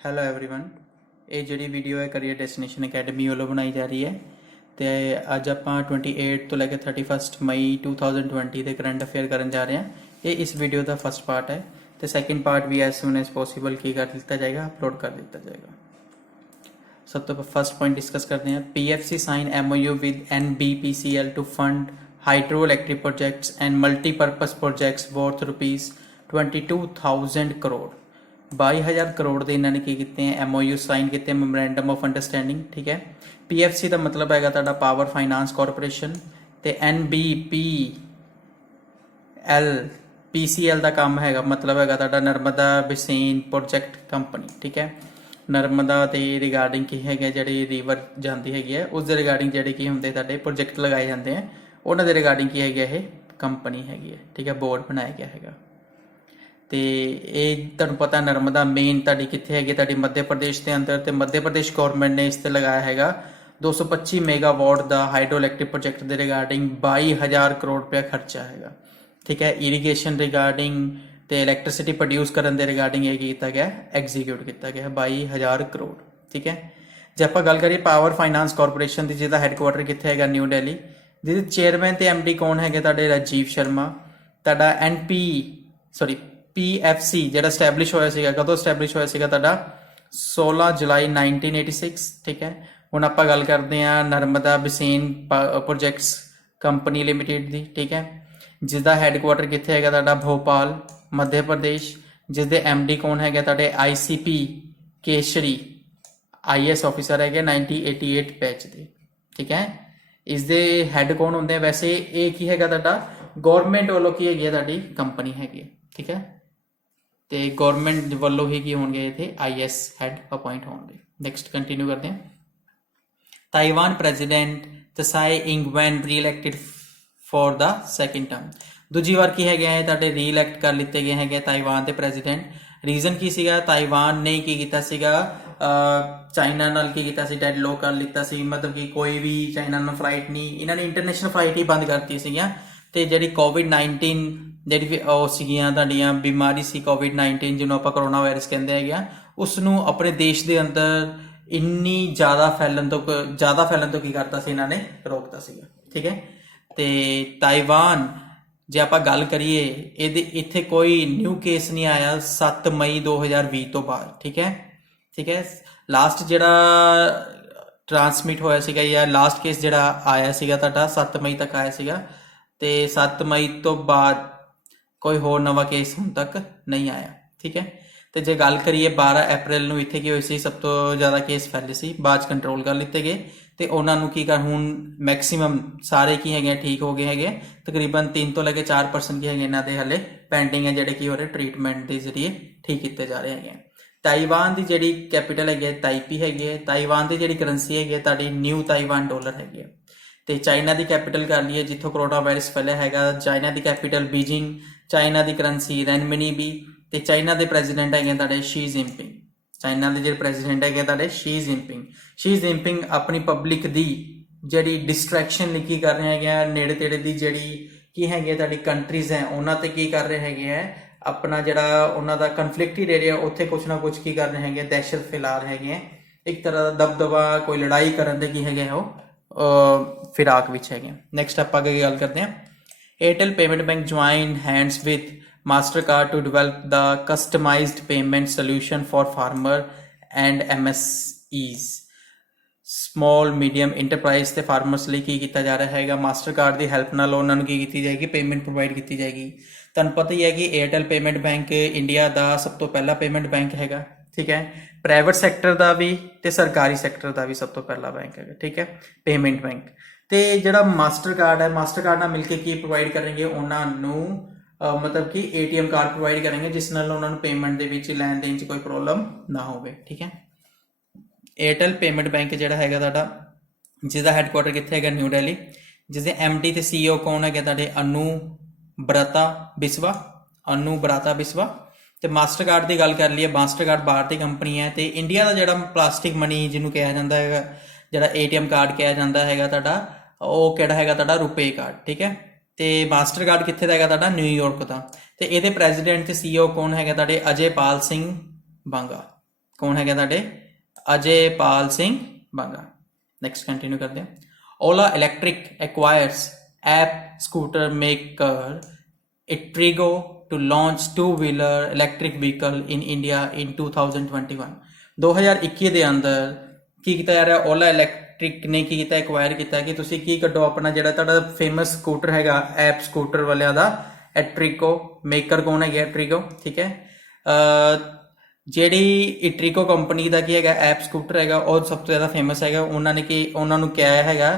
Hello everyone. ਇਹ ਜਿਹੜੀ video ਹੈ ਕਰੀਅਰ ਡੈਸਟੀਨੇਸ਼ਨ ਅਕੈਡਮੀ ਵੱਲੋਂ ਬਣਾਈ ਜਾ ਰਹੀ ਹੈ ਤੇ ਅੱਜ ਆਪਾਂ 28 ਤੋਂ ਲੈ ਕੇ 31 ਮਈ 2020 ਦੇ ਕਰੰਟ ਅਫੇਅਰ ਕਰਨ ਜਾ ਰਹੇ ਹਾਂ। ਇਹ ਇਸ ਵੀਡੀਓ ਦਾ ਫਸਟ ਪਾਰਟ ਹੈ ਤੇ ਸੈਕਿੰਡ ਪਾਰਟ ਵੀ ਐਸ ਸੂਨ ਐਸ ਪੋਸੀਬਲ ਕੀ ਕਰ ਦਿੱਤਾ ਜਾਏਗਾ, ਅਪਲੋਡ ਕਰ ਦਿੱਤਾ ਜਾਏਗਾ। सब तो फर्स्ट पॉइंट डिस्कस करते हैं। PFC sign MOU with NBPCL to fund hydro electric projects and multipurpose projects worth ₹22,000 crore 22,000 crore ਦੇ ਇਹਨਾਂ ਨੇ ਕੀ ਕੀਤੇ हैं एमओयू साइन ਕੀਤੇ ਮੈਮੋਰੈਂਡਮ ਆਫ ਅੰਡਰਸਟੈਂਡਿੰਗ। ठीक है। पीएफसी ਦਾ ਮਤਲਬ ਹੈਗਾ ਤੁਹਾਡਾ ਪਾਵਰ ਫਾਈਨਾਂਸ ਕਾਰਪੋਰੇਸ਼ਨ ਤੇ एनबीपीएल पीसीएल ਦਾ ਕੰਮ ਹੈਗਾ ਮਤਲਬ ਹੈਗਾ ਤੁਹਾਡਾ ਨਰਮਦਾ ਬੇਸਿਨ ਪ੍ਰੋਜੈਕਟ ਕੰਪਨੀ। ठीक है। ਨਰਮਦਾ ਦੇ ਰਿਗਾਰਡਿੰਗ ਕੀ ਹੈਗਾ ਜਿਹੜੀ ਰਿਵਰ ਜਾਂਦੀ ਹੈਗੀ ਹੈ ਉਸ ਦੇ ਰਿਗਾਰਡਿੰਗ ਜਿਹੜੇ ਕੀ ਹੁੰਦੇ ਤੁਹਾਡੇ ਪ੍ਰੋਜੈਕਟ ਲਗਾਏ ਜਾਂਦੇ ਆ ਉਹਨਾਂ ਦੇ ਰਿਗਾਰਡਿੰਗ ਕੀ ਹੈਗਾ ਇਹ ਕੰਪਨੀ ਹੈਗੀ ਹੈ। ਠੀਕ ਹੈ। ਬੋਰਡ ਬਣਾਇਆ ਗਿਆ ਹੈਗਾ ਤੇ ਇਹ ਤੁਹਾਨੂੰ ਪਤਾ ਨਰਮਦਾ ਮੇਨ ਤੁਹਾਡੀ ਕਿੱਥੇ ਹੈਗੀ ਤੁਹਾਡੀ ਮੱਧ ਪ੍ਰਦੇਸ਼ ਦੇ ਅੰਦਰ ਤੇ ਮੱਧ ਪ੍ਰਦੇਸ਼ ਗਵਰਨਮੈਂਟ ਨੇ ਇਸ ਤੇ ਲਗਾਇਆ ਹੈਗਾ 225 ਮੈਗਾਵਾਟ ਦਾ ਹਾਈਡਰੋ ਇਲੈਕਟ੍ਰਿਕ ਪ੍ਰੋਜੈਕਟ ਦੇ ਰਿਗਾਰਡਿੰਗ 22,000 ਕਰੋੜ ਰੁਪਇਆ ਖਰਚਾ ਹੈਗਾ। ਠੀਕ ਹੈ। ਇਰੀਗੇਸ਼ਨ ਰਿਗਾਰਡਿੰਗ ਤੇ ਇਲੈਕਟ੍ਰਿਸਿਟੀ ਪ੍ਰੋਡਿਊਸ ਕਰਨ ਦੇ ਰਿਗਾਰਡਿੰਗ ਇਹ ਕੀਤਾ ਗਿਆ ਐਗਜ਼ੀਕਿਊਟ ਕੀਤਾ ਗਿਆ 22,000 ਕਰੋੜ। ਠੀਕ ਹੈ। ਜੇ ਆਪਾਂ ਗੱਲ ਕਰੀਏ ਪਾਵਰ ਫਾਈਨਾਂਸ ਕਾਰਪੋਰੇਸ਼ਨ ਦੀ ਜਿਹਦਾ ਹੈੱਡਕੁਆਟਰ ਕਿੱਥੇ ਹੈਗਾ ਨਿਊ ਦਿੱਲੀ, ਜਿਹਦੇ ਚੇਅਰਮੈਨ ਤੇ ਐਮਡੀ ਕੌਣ ਹੈਗੇ ਤੁਹਾਡੇ ਰਾਜੀਵ ਸ਼ਰਮਾ। ਤੁਹਾਡਾ ਪੀਐਫਸੀ ਜਿਹੜਾ ਸਟੈਬਲਿਸ਼ ਹੋਇਆ ਸੀਗਾ ਕਦੋਂ ਸਟੈਬਲਿਸ਼ ਹੋਇਆ ਸੀਗਾ ਤੁਹਾਡਾ 16 ਜੁਲਾਈ 1986। ਠੀਕ ਹੈ। ਹੁਣ ਆਪਾਂ ਗੱਲ ਕਰਦੇ ਹਾਂ Narmada basin projects company limited ਦੀ। ਠੀਕ ਹੈ। ਜਿਸਦਾ ਹੈੱਡਕੁਆਟਰ ਕਿੱਥੇ ਹੈਗਾ ਤੁਹਾਡਾ ਭੋਪਾਲ ਮੱਧ ਪ੍ਰਦੇਸ਼, ਜਿਸਦੇ ਐਮਡੀ ਕੌਣ ਹੈਗੇ ਤੁਹਾਡੇ ਆਈਸੀਪੀ ਕੇਸ਼ਰੀ ਆਈਐਸ ਆਫਿਸਰ ਹੈਗੇ 1988 ਬੈਚ ਦੇ। ਠੀਕ ਹੈ। ਇਸ ਦੇ ਹੈੱਡ ਕੌਣ ਹੁੰਦੇ ਆ ਵੈਸੇ ਇਹ ਕੀ ਹੈਗਾ ਤੁਹਾਡਾ ਗਵਰਨਮੈਂਟ ਵੱਲੋਂ ਕੀ ਹੈਗੀ ਹੈ ਤੁਹਾਡੀ ਕੰਪਨੀ ਹੈਗੀ। ਠੀਕ ਹੈ। ਤੇ ਗਵਰਨਮੈਂਟ ਵੱਲੋਂ ਹੀ ਕੀ ਹੋਣਗੇ ਇੱਥੇ ਆਈਐਸ ਹੈੱਡ ਅਪਾਇੰਟ ਹੋਣਗੇ। ਨੈਕਸਟ ਕੰਟੀਨਿਊ ਕਰਦੇ ਹਾਂ। Taiwan president Tsai Ingwen reelected for the second term. ਦੂਜੀ ਵਾਰ ਕੀ ਹੈਗੇ ਹੈ ਤੁਹਾਡੇ ਰੀਇਲੈਕਟ ਕਰ ਲਿੱਤੇ ਗਏ ਹੈਗੇ ਤਾਈਵਾਨ ਦੇ ਪ੍ਰੈਜ਼ੀਡੈਂਟ। ਰੀਜ਼ਨ ਕੀ ਸੀਗਾ ਤਾਈਵਾਨ ਨੇ ਕੀ ਕੀਤਾ ਸੀਗਾ ਚਾਈਨਾ ਨਾਲ ਕੀ ਕੀਤਾ ਸੀ ਡੈਡਲੌਕ ਕਰ ਲਿੱਤਾ ਸੀ ਮਤਲਬ ਕਿ ਕੋਈ ਵੀ ਚਾਈਨਾ ਨਾਲ ਫਲਾਈਟ ਨਹੀਂ ਇਹਨਾਂ ਨੇ ਇੰਟਰਨੈਸ਼ਨਲ ਫਲਾਈਟ ਹੀ ਬੰਦ ਕਰਤੀ ਸੀਗੀਆਂ ਤੇ ਜਿਹੜੀ ਕੋਵਿਡ-19 ਜਿਹੜੀ ਉਹ ਸੀਗੀਆਂ ਤੁਹਾਡੀਆਂ ਬਿਮਾਰੀ ਸੀ ਕੋਵਿਡ-19 ਜਿਹਨੂੰ ਆਪਾਂ ਕਰੋਨਾ ਵਾਇਰਸ ਕਹਿੰਦੇ ਹੈਗੇ ਆ ਉਸ ਨੂੰ ਆਪਣੇ ਦੇਸ਼ ਦੇ ਅੰਦਰ ਇੰਨੀ ਜ਼ਿਆਦਾ ਫੈਲਣ ਤੋਂ ਕੀ ਕਰਤਾ ਸੀ ਇਹਨਾਂ ਨੇ ਰੋਕਤਾ ਸੀਗਾ। ਠੀਕ ਹੈ। ਤੇ ਤਾਈਵਾਨ ਜੇ ਆਪਾਂ ਗੱਲ ਕਰੀਏ ਇਹਦੇ ਇੱਥੇ ਕੋਈ ਨਿਊ ਕੇਸ ਨਹੀਂ ਆਇਆ 7 ਮਈ 2020 ਤੋਂ ਬਾਅਦ। ਠੀਕ ਹੈ। ਠੀਕ ਹੈ। ਲਾਸਟ ਜਿਹੜਾ ਟ੍ਰਾਂਸਮਿਟ ਹੋਇਆ ਸੀਗਾ ਜਾਂ ਲਾਸਟ ਕੇਸ ਜਿਹੜਾ ਆਇਆ ਸੀਗਾ ਤੁਹਾਡਾ 7 ਮਈ ਤੱਕ ਆਇਆ ਸੀਗਾ ਤੇ 7 ਮਈ ਤੋਂ ਬਾਅਦ ਕੋਈ ਹੋਰ ਨਵਾਂ ਕੇਸ ਹੁਣ ਤੱਕ ਨਹੀਂ ਆਇਆ। ਠੀਕ ਹੈ। ਤੇ ਜੇ ਗੱਲ ਕਰੀਏ 12 ਅਪ੍ਰੈਲ ਨੂੰ ਇੱਥੇ ਕੀ ਹੋਈ ਸੀ ਸਭ ਤੋਂ ਜ਼ਿਆਦਾ ਕੇਸ ਫੈਲੇ ਸੀ ਬਾਅਦ 'ਚ ਕੰਟਰੋਲ ਕਰ ਲਿੱਤੇ ਗਏ ਤੇ ਉਹਨਾਂ ਨੂੰ ਕੀ ਕਰ ਹੁਣ ਮੈਕਸਿਮਮ ਸਾਰੇ ਕੀ ਹੈਗੇ ਠੀਕ ਹੋ ਗਏ ਹੈਗੇ ਤਕਰੀਬਨ 3 ਤੋਂ ਲੈ ਕੇ 4% ਕੀ ਹੈਗੇ ਇਹਨਾਂ ਦੇ ਹਲੇ ਪੈਂਡਿੰਗ ਹੈ ਜਿਹੜੇ ਕੀ ਹੋ ਰਹੇ ਟ੍ਰੀਟਮੈਂਟ ਦੇ ਜ਼ਰੀਏ ਠੀਕ ਕੀਤੇ ਜਾ ਰਹੇ ਹੈਗੇ। ਤਾਈਵਾਨ ਦੀ ਜਿਹੜੀ ਕੈਪੀਟਲ ਹੈਗੀ ਤਾਈਪੀ ਹੈਗੀ ਹੈ। ਤਾਈਵਾਨ ਦੀ ਜਿਹੜੀ ਕਰੰਸੀ ਹੈਗੀ ਹੈ ਤੁਹਾਡੀ ਨਿਊ ਤਾਈਵਾਨ ਡਾਲਰ ਹੈਗੀ ਹੈ। ਤੇ ਚਾਈਨਾ ਦੀ ਕੈਪੀਟਲ ਕਰ ਲਈਏ ਜਿੱਥੋਂ ਕਰੋਨਾ ਵਾਇਰਸ ਫੈਲਿਆ ਹੈਗਾ ਚਾਈਨਾ ਦੀ ਕੈਪੀਟਲ ਬੀਜਿੰਗ, ਚਾਈਨਾ ਦੀ ਕਰੰਸੀ ਰੈਨਮਿਨੀ ਤੇ ਚਾਈਨਾ ਦੇ ਪ੍ਰੈਜ਼ੀਡੈਂਟ ਹੈਗੇ ਤੁਹਾਡੇ ਸ਼ੀ ਜਿਨਪਿੰਗ। ਚਾਈਨਾ ਦੇ ਜਿਹੜੇ ਪ੍ਰੈਜ਼ੀਡੈਂਟ ਹੈਗੇ ਤੁਹਾਡੇ ਸ਼ੀ ਜਿਨਪਿੰਗ ਆਪਣੀ ਪਬਲਿਕ ਦੀ ਜਿਹੜੀ ਡਿਸਟਰੈਕਸ਼ਨ ਲਈ ਕੀ ਕਰ ਰਹੇ ਹੈਗੇ ਆ ਨੇੜੇ ਤੇੜੇ ਦੀ ਜਿਹੜੀ ਕੀ ਹੈਗੀ ਤੁਹਾਡੀ ਕੰਟਰੀਜ਼ ਹੈ ਉਹਨਾਂ ਤੇ ਕੀ ਕਰ ਰਹੇ ਹੈਗੇ ਆ ਆਪਣਾ ਜਿਹੜਾ ਉਹਨਾਂ ਦਾ ਕਨਫਲਿਕਟਡ ਏਰੀਆ ਉੱਥੇ ਕੁਛ ਨਾ ਕੁਛ ਕੀ ਕਰ ਰਹੇ ਹੈਗੇ ਦਹਿਸ਼ਤ ਫੈਲਾ ਰਹੇ ਹੈਗੇ ਆ ਇੱਕ ਤਰ੍ਹਾਂ ਦਾ ਦਬਦਬਾ ਕੋਈ ਲੜਾਈ ਕਰਨ ਦੇ ਕੀ ਹੈਗੇ ਉਹ ਫਿਰਾਕ ਵਿੱਚ ਹੈਗੇ। ਨੈਕਸਟ ਆਪਾਂ ਅੱਗੇ ਗੱਲ ਕਰਦੇ ਹਾਂ। Airtel payment bank join hands with MasterCard to develop the customized payment solution for farmer and MSEs small medium enterprise ਤੇ farmers ਲਈ ਕੀ ਕੀਤਾ ਜਾ ਰਿਹਾ ਹੈਗਾ ਮਾਸਟਰਕਾਰਡ ਦੀ ਹੈਲਪ ਨਾਲ ਉਹਨਾਂ ਨੂੰ ਕੀ ਕੀਤੀ ਜਾਏਗੀ ਪੇਮੈਂਟ ਪ੍ਰੋਵਾਈਡ ਕੀਤੀ ਜਾਏਗੀ। ਤੁਹਾਨੂੰ ਪਤਾ ਹੀ ਹੈ ਕਿ ਏਅਰਟੈਲ ਪੇਮੈਂਟ ਬੈਂਕ ਇੰਡੀਆ ਦਾ ਸਭ ਤੋਂ ਪਹਿਲਾ ਪੇਮੈਂਟ ਬੈਂਕ ਹੈਗਾ। ਠੀਕ ਹੈ। ਪ੍ਰਾਈਵੇਟ ਸੈਕਟਰ ਦਾ ਵੀ ਤੇ ਸਰਕਾਰੀ ਸੈਕਟਰ ਦਾ ਵੀ ਸਭ ਤੋਂ ਪਹਿਲਾ ਬੈਂਕ ਹੈਗਾ। ਠੀਕ ਹੈ। ਪੇਮੈਂਟ ਬੈਂਕ ਤੇ ਜਿਹੜਾ ਮਾਸਟਰਕਾਰਡ ਹੈ ਮਾਸਟਰਕਾਰਡ ਨਾਲ ਮਿਲ ਕੇ ਕੀ ਪ੍ਰੋਵਾਈਡ ਕਰਨਗੇ ਉਹਨਾਂ ਨੂੰ ਮਤਲਬ ਕਿ ਏਟੀਐਮ ਕਾਰਡ ਪ੍ਰੋਵਾਈਡ ਕਰਾਂਗੇ ਜਿਸ ਨਾਲ ਉਹਨਾਂ ਨੂੰ ਪੇਮੈਂਟ ਦੇ ਵਿੱਚ ਲੈਣ ਦੇਣ 'ਚ ਕੋਈ ਪ੍ਰੋਬਲਮ ਨਾ ਹੋਵੇ। ਠੀਕ ਹੈ। ਏਅਰਟੈਲ ਪੇਮੈਂਟ ਬੈਂਕ ਜਿਹੜਾ ਹੈਗਾ ਤੁਹਾਡਾ ਜਿਹਦਾ ਹੈੱਡਕੁਆਟਰ ਕਿੱਥੇ ਹੈਗਾ ਨਿਊ ਦਿੱਲੀ, ਜਿਹਦੇ ਐਮਡੀ ਤੇ ਸੀਈਓ ਕੌਣ ਹੈਗੇ ਤੁਹਾਡੇ ਅਨੂ ਬਰਾਤਾ ਬਿਸਵਾ। ਤੇ ਮਾਸਟਰਕਾਰਡ ਦੀ ਗੱਲ ਕਰ ਲਈਏ ਮਾਸਟਰਕਾਰਡ ਬਾਹਰ ਦੀ ਕੰਪਨੀ ਹੈ ਤੇ ਇੰਡੀਆ ਦਾ ਜਿਹੜਾ ਪਲਾਸਟਿਕ ਮਨੀ ਜਿਹਨੂੰ ਕਿਹਾ ਜਾਂਦਾ ਹੈਗਾ ਜਿਹੜਾ ਏਟੀਐਮ ਕਾਰਡ ਕਿਹਾ ਜਾਂਦਾ ਹੈਗਾ ਤੁਹਾਡਾ ਉਹ ਕਿਹੜਾ ਹੈਗਾ ਤੁਹਾਡਾ ਰੁਪਏ ਕਾਰਡ। ਠੀਕ ਹੈ। ਤੇ ਮਾਸਟਰਕਾਰਡ ਕਿੱਥੇ ਦਾ ਹੈਗਾ ਤੁਹਾਡਾ ਨਿਊਯਾਰਕ ਦਾ ਤੇ ਇਹਦੇ ਪ੍ਰੈਜ਼ੀਡੈਂਟ ਤੇ ਸੀਈਓ ਕੌਣ ਹੈਗਾ ਤੁਹਾਡੇ ਅਜੇ ਪਾਲ ਸਿੰਘ ਬਾਂਗਾ। कौन है ਤੁਹਾਡੇ अजयपाल सिंह बांगा। नेक्स्ट कंटिन्यू करते हैं। Ola electric acquires app scooter maker Etergo to launch two wheeler electric vehicle in India in 2021। 2021 ਦੇ ਅੰਦਰ ਕੀ ਕੀਤਾ ਜਾ ਰਿਹਾ, ਓਲਾ ਇਲੈਕਟ੍ਰਿਕ ਨੇ ਕੀ ਕੀਤਾ, ਐਕਵਾਇਰ ਕੀਤਾ ਕਿ ਤੁਸੀਂ ਕੀ ਕੱਢੋ ਆਪਣਾ ਜਿਹੜਾ ਤੁਹਾਡਾ ਫੇਮਸ ਸਕੂਟਰ ਹੈਗਾ ਐਪ ਸਕੂਟਰ ਵਾਲਿਆਂ ਦਾ ਇਟ੍ਰਿਗੋ। ਮੇਕਰ ਕੌਣ ਹੈਗਾ ਇਟ੍ਰਿਗੋ, ਠੀਕ ਹੈ। ਜਿਹੜੀ ਇਟ੍ਰਿਗੋ ਕੰਪਨੀ ਦਾ ਕੀ ਹੈਗਾ ਐਪ ਸਕੂਟਰ ਹੈਗਾ ਉਹ ਸਭ ਤੋਂ ਜ਼ਿਆਦਾ ਫੇਮਸ ਹੈਗਾ। ਉਹਨਾਂ ਨੂੰ ਕਿਹਾ ਹੈਗਾ,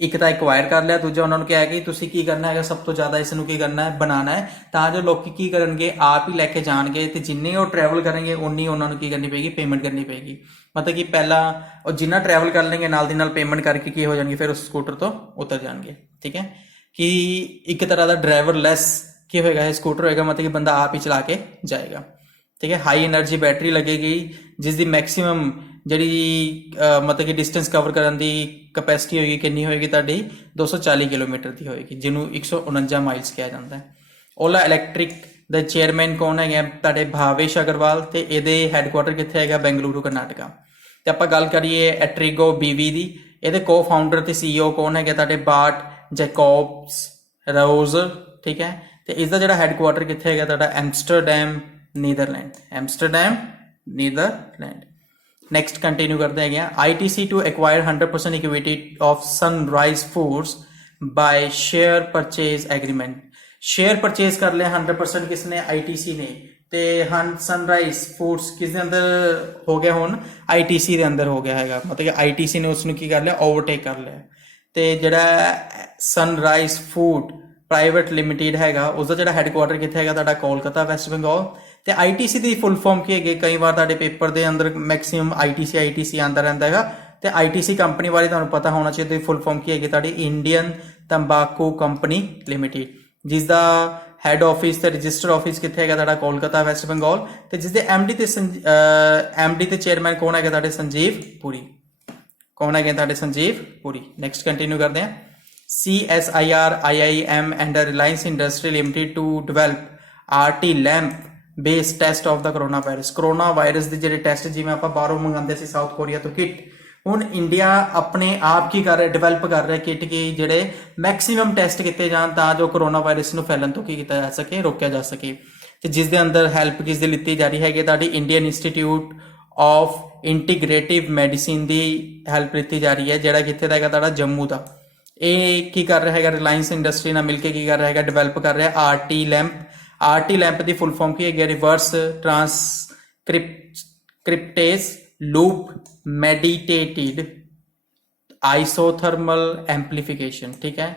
ਇੱਕ ਤਾਂ ਐਕਵਾਇਰ ਕਰ ਲਿਆ, ਦੂਜਾ ਉਹਨਾਂ ਨੂੰ ਕਿਹਾ ਕਿ ਤੁਸੀਂ ਕੀ ਕਰਨਾ ਹੈਗਾ, ਸਭ ਤੋਂ ਜ਼ਿਆਦਾ ਇਸ ਨੂੰ ਕੀ ਕਰਨਾ ਹੈ, ਬਣਾਉਣਾ ਹੈ, ਤਾਂ ਜੋ ਲੋਕੀ ਕੀ ਕਰਨਗੇ, ਆਪ ਹੀ ਲੈ ਕੇ ਜਾਣਗੇ ਤੇ ਜਿੰਨੇ ਉਹ ਟਰੈਵਲ ਕਰਨਗੇ ਉਨੀ ਉਹਨਾਂ ਨੂੰ ਕੀ ਕਰਨੀ ਪਏਗੀ, ਪੇਮੈਂਟ ਕਰਨੀ ਪਏਗੀ। ਮਤਲਬ ਕਿ ਪਹਿਲਾਂ ਉਹ ਜਿੰਨਾ ਟਰੈਵਲ ਕਰ ਲੈਣਗੇ ਨਾਲ ਦੀ ਨਾਲ ਪੇਮੈਂਟ ਕਰਕੇ ਕੀ ਹੋ ਜਾਣਗੇ, ਫਿਰ ਉਸ ਸਕੂਟਰ ਤੋਂ ਉਤਰ ਜਾਣਗੇ, ਠੀਕ ਹੈ। ਕਿ ਇੱਕ ਤਰ੍ਹਾਂ ਦਾ ਡਰਾਈਵਰਲੈਸ ਕੀ ਹੋਏਗਾ, ਇਹ ਸਕੂਟਰ ਹੋਏਗਾ, ਮਤਲਬ ਕਿ ਬੰਦਾ ਆਪ ਹੀ ਚਲਾ ਕੇ ਜਾਏਗਾ, ਠੀਕ ਹੈ। ਹਾਈ એનર્ਜੀ ਬੈਟਰੀ ਲੱਗੇਗੀ ਜਿਸ ਦੀ ਮੈਕਸਿਮਮ ਜਿਹੜੀ ਮਤਲਬ ਕਿ ਡਿਸਟੈਂਸ ਕਵਰ ਕਰਨ ਦੀ ਕਪੈਸਿਟੀ ਹੋਏਗੀ, ਕਿੰਨੀ ਹੋਏਗੀ ਤੁਹਾਡੀ 240 ਕਿਲੋਮੀਟਰ ਦੀ ਹੋਏਗੀ, ਜਿਹਨੂੰ 149 ਮਾਈਲਸ ਕਿਹਾ ਜਾਂਦਾ ਹੈ। ਓਲਾ ਇਲੈਕਟ੍ਰਿਕ ਦਾ ਚੇਅਰਮੈਨ ਕੌਣ ਹੈਗਾ ਤੁਹਾਡੇ, ਭਾਵੇਸ਼ ਅਗਰਵਾਲ, ਤੇ ਇਹਦੇ ਹੈੱਡਕੁਆਟਰ ਕਿੱਥੇ ਹੈਗਾ, ਬੈਂਗਲੁਰੂ ਕਰਨਾਟਕਾ। ਤੇ ਆਪਾਂ ਗੱਲ ਕਰੀਏ ਇਟ੍ਰਿਗੋ BV ਦੀ, ਇਹਦੇ ਕੋ ਫਾਊਂਡਰ ਤੇ CEO ਕੌਣ ਹੈਗੇ ਤੁਹਾਡੇ, ਬਾਰਟ ਜੈਕੋਬਸ ਰੋਜ਼ਰ, ਠੀਕ ਹੈ। ਤੇ ਇਸ ਦਾ ਜਿਹੜਾ ਹੈੱਡਕੁਆਟਰ ਕਿੱਥੇ ਹੈਗਾ ਤੁਹਾਡਾ, ਐਮਸਟਰਡੈਮ नीदरलैंड। नेक्स्ट कंटिन्यू करते हैं। ITC to acquire 100% equity of Sunrise Foods by share purchase agreement. Share purchase कर लिया 100% किसने, ITC ने। ते सनराइज फूड्स किस दे अंदर हो गया, हुण ITC दे अंदर हो गया हैगा, मतलब कि ITC ने उसनूं की कर लिया, ओवरटेक कर लिया। ते जिहड़ा सनराइज फूड प्राइवेट लिमिटेड हैगा उसका जिहड़ा हैडकुआटर कित्थे हैगा तुहाडा, कोलकाता, वैस्ट बंगाल। ਤੇ ITC ਦੀ ਫੁੱਲ ਫਾਰਮ ਕੀ ਹੈਗੀ, ਕਈ ਵਾਰ ਤੁਹਾਡੇ ਪੇਪਰ ਦੇ ਅੰਦਰ ਮੈਕਸਿਮਮ ITC ਆਉਂਦਾ ਰਹਿੰਦਾ ਹੈਗਾ। ਤੇ ITC ਕੰਪਨੀ ਬਾਰੇ ਤੁਹਾਨੂੰ ਪਤਾ ਹੋਣਾ ਚਾਹੀਦਾ, ਫੁੱਲ ਫਾਰਮ ਕੀ ਹੈਗੀ ਤੁਹਾਡੀ, ਇੰਡੀਅਨ ਤੰਬਾਕੂ ਕੰਪਨੀ ਲਿਮਿਟਿਡ, ਜਿਸ ਦਾ ਹੈਡ ਆਫਿਸ ਤੇ ਰਜਿਸਟਰ ਆਫਿਸ ਕਿੱਥੇ ਹੈਗਾ ਤੁਹਾਡਾ, ਕੋਲਕਾਤਾ, ਵੈਸਟ ਬੰਗਾਲ। ਤੇ ਜਿਸ ਦੇ MD ਤੇ ਚੇਅਰਮੈਨ ਕੌਣ ਹੈਗਾ ਤੁਹਾਡੇ, ਸੰਜੀਵ ਪੁਰੀ। ਕੌਣ ਹੈਗੇ ਤੁਹਾਡੇ, ਸੰਜੀਵ ਪੁਰੀ। ਨੈਕਸਟ ਕੰਟੀਨਿਊ ਕਰਦੇ ਹਾਂ। CSIR IIM and Reliance industry limited to develop RT lamp base test of ਦਾ ਕਰੋਨਾ ਵਾਇਰਸ। ਕਰੋਨਾ ਵਾਇਰਸ ਦੇ ਜਿਹੜੇ ਟੈਸਟ ਜਿਵੇਂ ਆਪਾਂ ਬਾਹਰੋਂ ਮੰਗਾਉਂਦੇ ਸੀ ਸਾਊਥ ਕੋਰੀਆ ਤੋਂ ਕਿਟ, ਹੁਣ ਇੰਡੀਆ ਆਪਣੇ ਆਪ ਕੀ ਕਰ ਰਿਹਾ, ਡਿਵੈਲਪ ਕਰ ਰਿਹਾ ਕਿਟ ਕਿ ਜਿਹੜੇ ਮੈਕਸਿਮਮ ਟੈਸਟ ਕੀਤੇ ਜਾਣ ਤਾਂ ਜੋ ਕਰੋਨਾ ਵਾਇਰਸ ਨੂੰ ਫੈਲਣ ਤੋਂ ਕੀ ਕੀਤਾ ਜਾ ਸਕੇ, ਰੋਕਿਆ ਜਾ ਸਕੇ। ਤੇ ਜਿਸ ਦੇ ਅੰਦਰ ਹੈਲਪ ਕਿਸ ਦੀ ਲਿੱਤੀ ਜਾ ਰਹੀ ਹੈਗੀ ਤੁਹਾਡੀ, Indian institute of integrative medicine the help ਲਿੱਤੀ ਜਾ ਰਹੀ ਹੈ, ਜਿਹੜਾ ਕਿੱਥੇ ਦਾ ਹੈਗਾ ਤੁਹਾਡਾ, ਜੰਮੂ ਦਾ। ਇਹ ਕੀ ਕਰ ਰਿਹਾ ਹੈਗਾ, ਰਿਲਾਇੰਸ ਇੰਡਸਟਰੀ ਨਾਲ ਮਿਲ ਕੇ ਕੀ ਕਰ ਰਿਹਾ ਹੈਗਾ, ਡਿਵੈਲਪ ਕਰ ਰਿਹਾ RT ਲੈਂਪ। RT ਲੈਂਪ ਦੀ ਫੁੱਲ ਫਾਰਮ ਕੀ ਹੈਗੀ, ਰਿਵਰਸ ਟ੍ਰਾਂਸਕ੍ਰਿਪਟੇਸ ਲੂਪ ਮੈਡੀਟੇਟਿਡ ਆਈਸੋਥਰਮਲ ਐਂਪਲੀਫਿਕੇਸ਼ਨ, ਠੀਕ ਹੈ।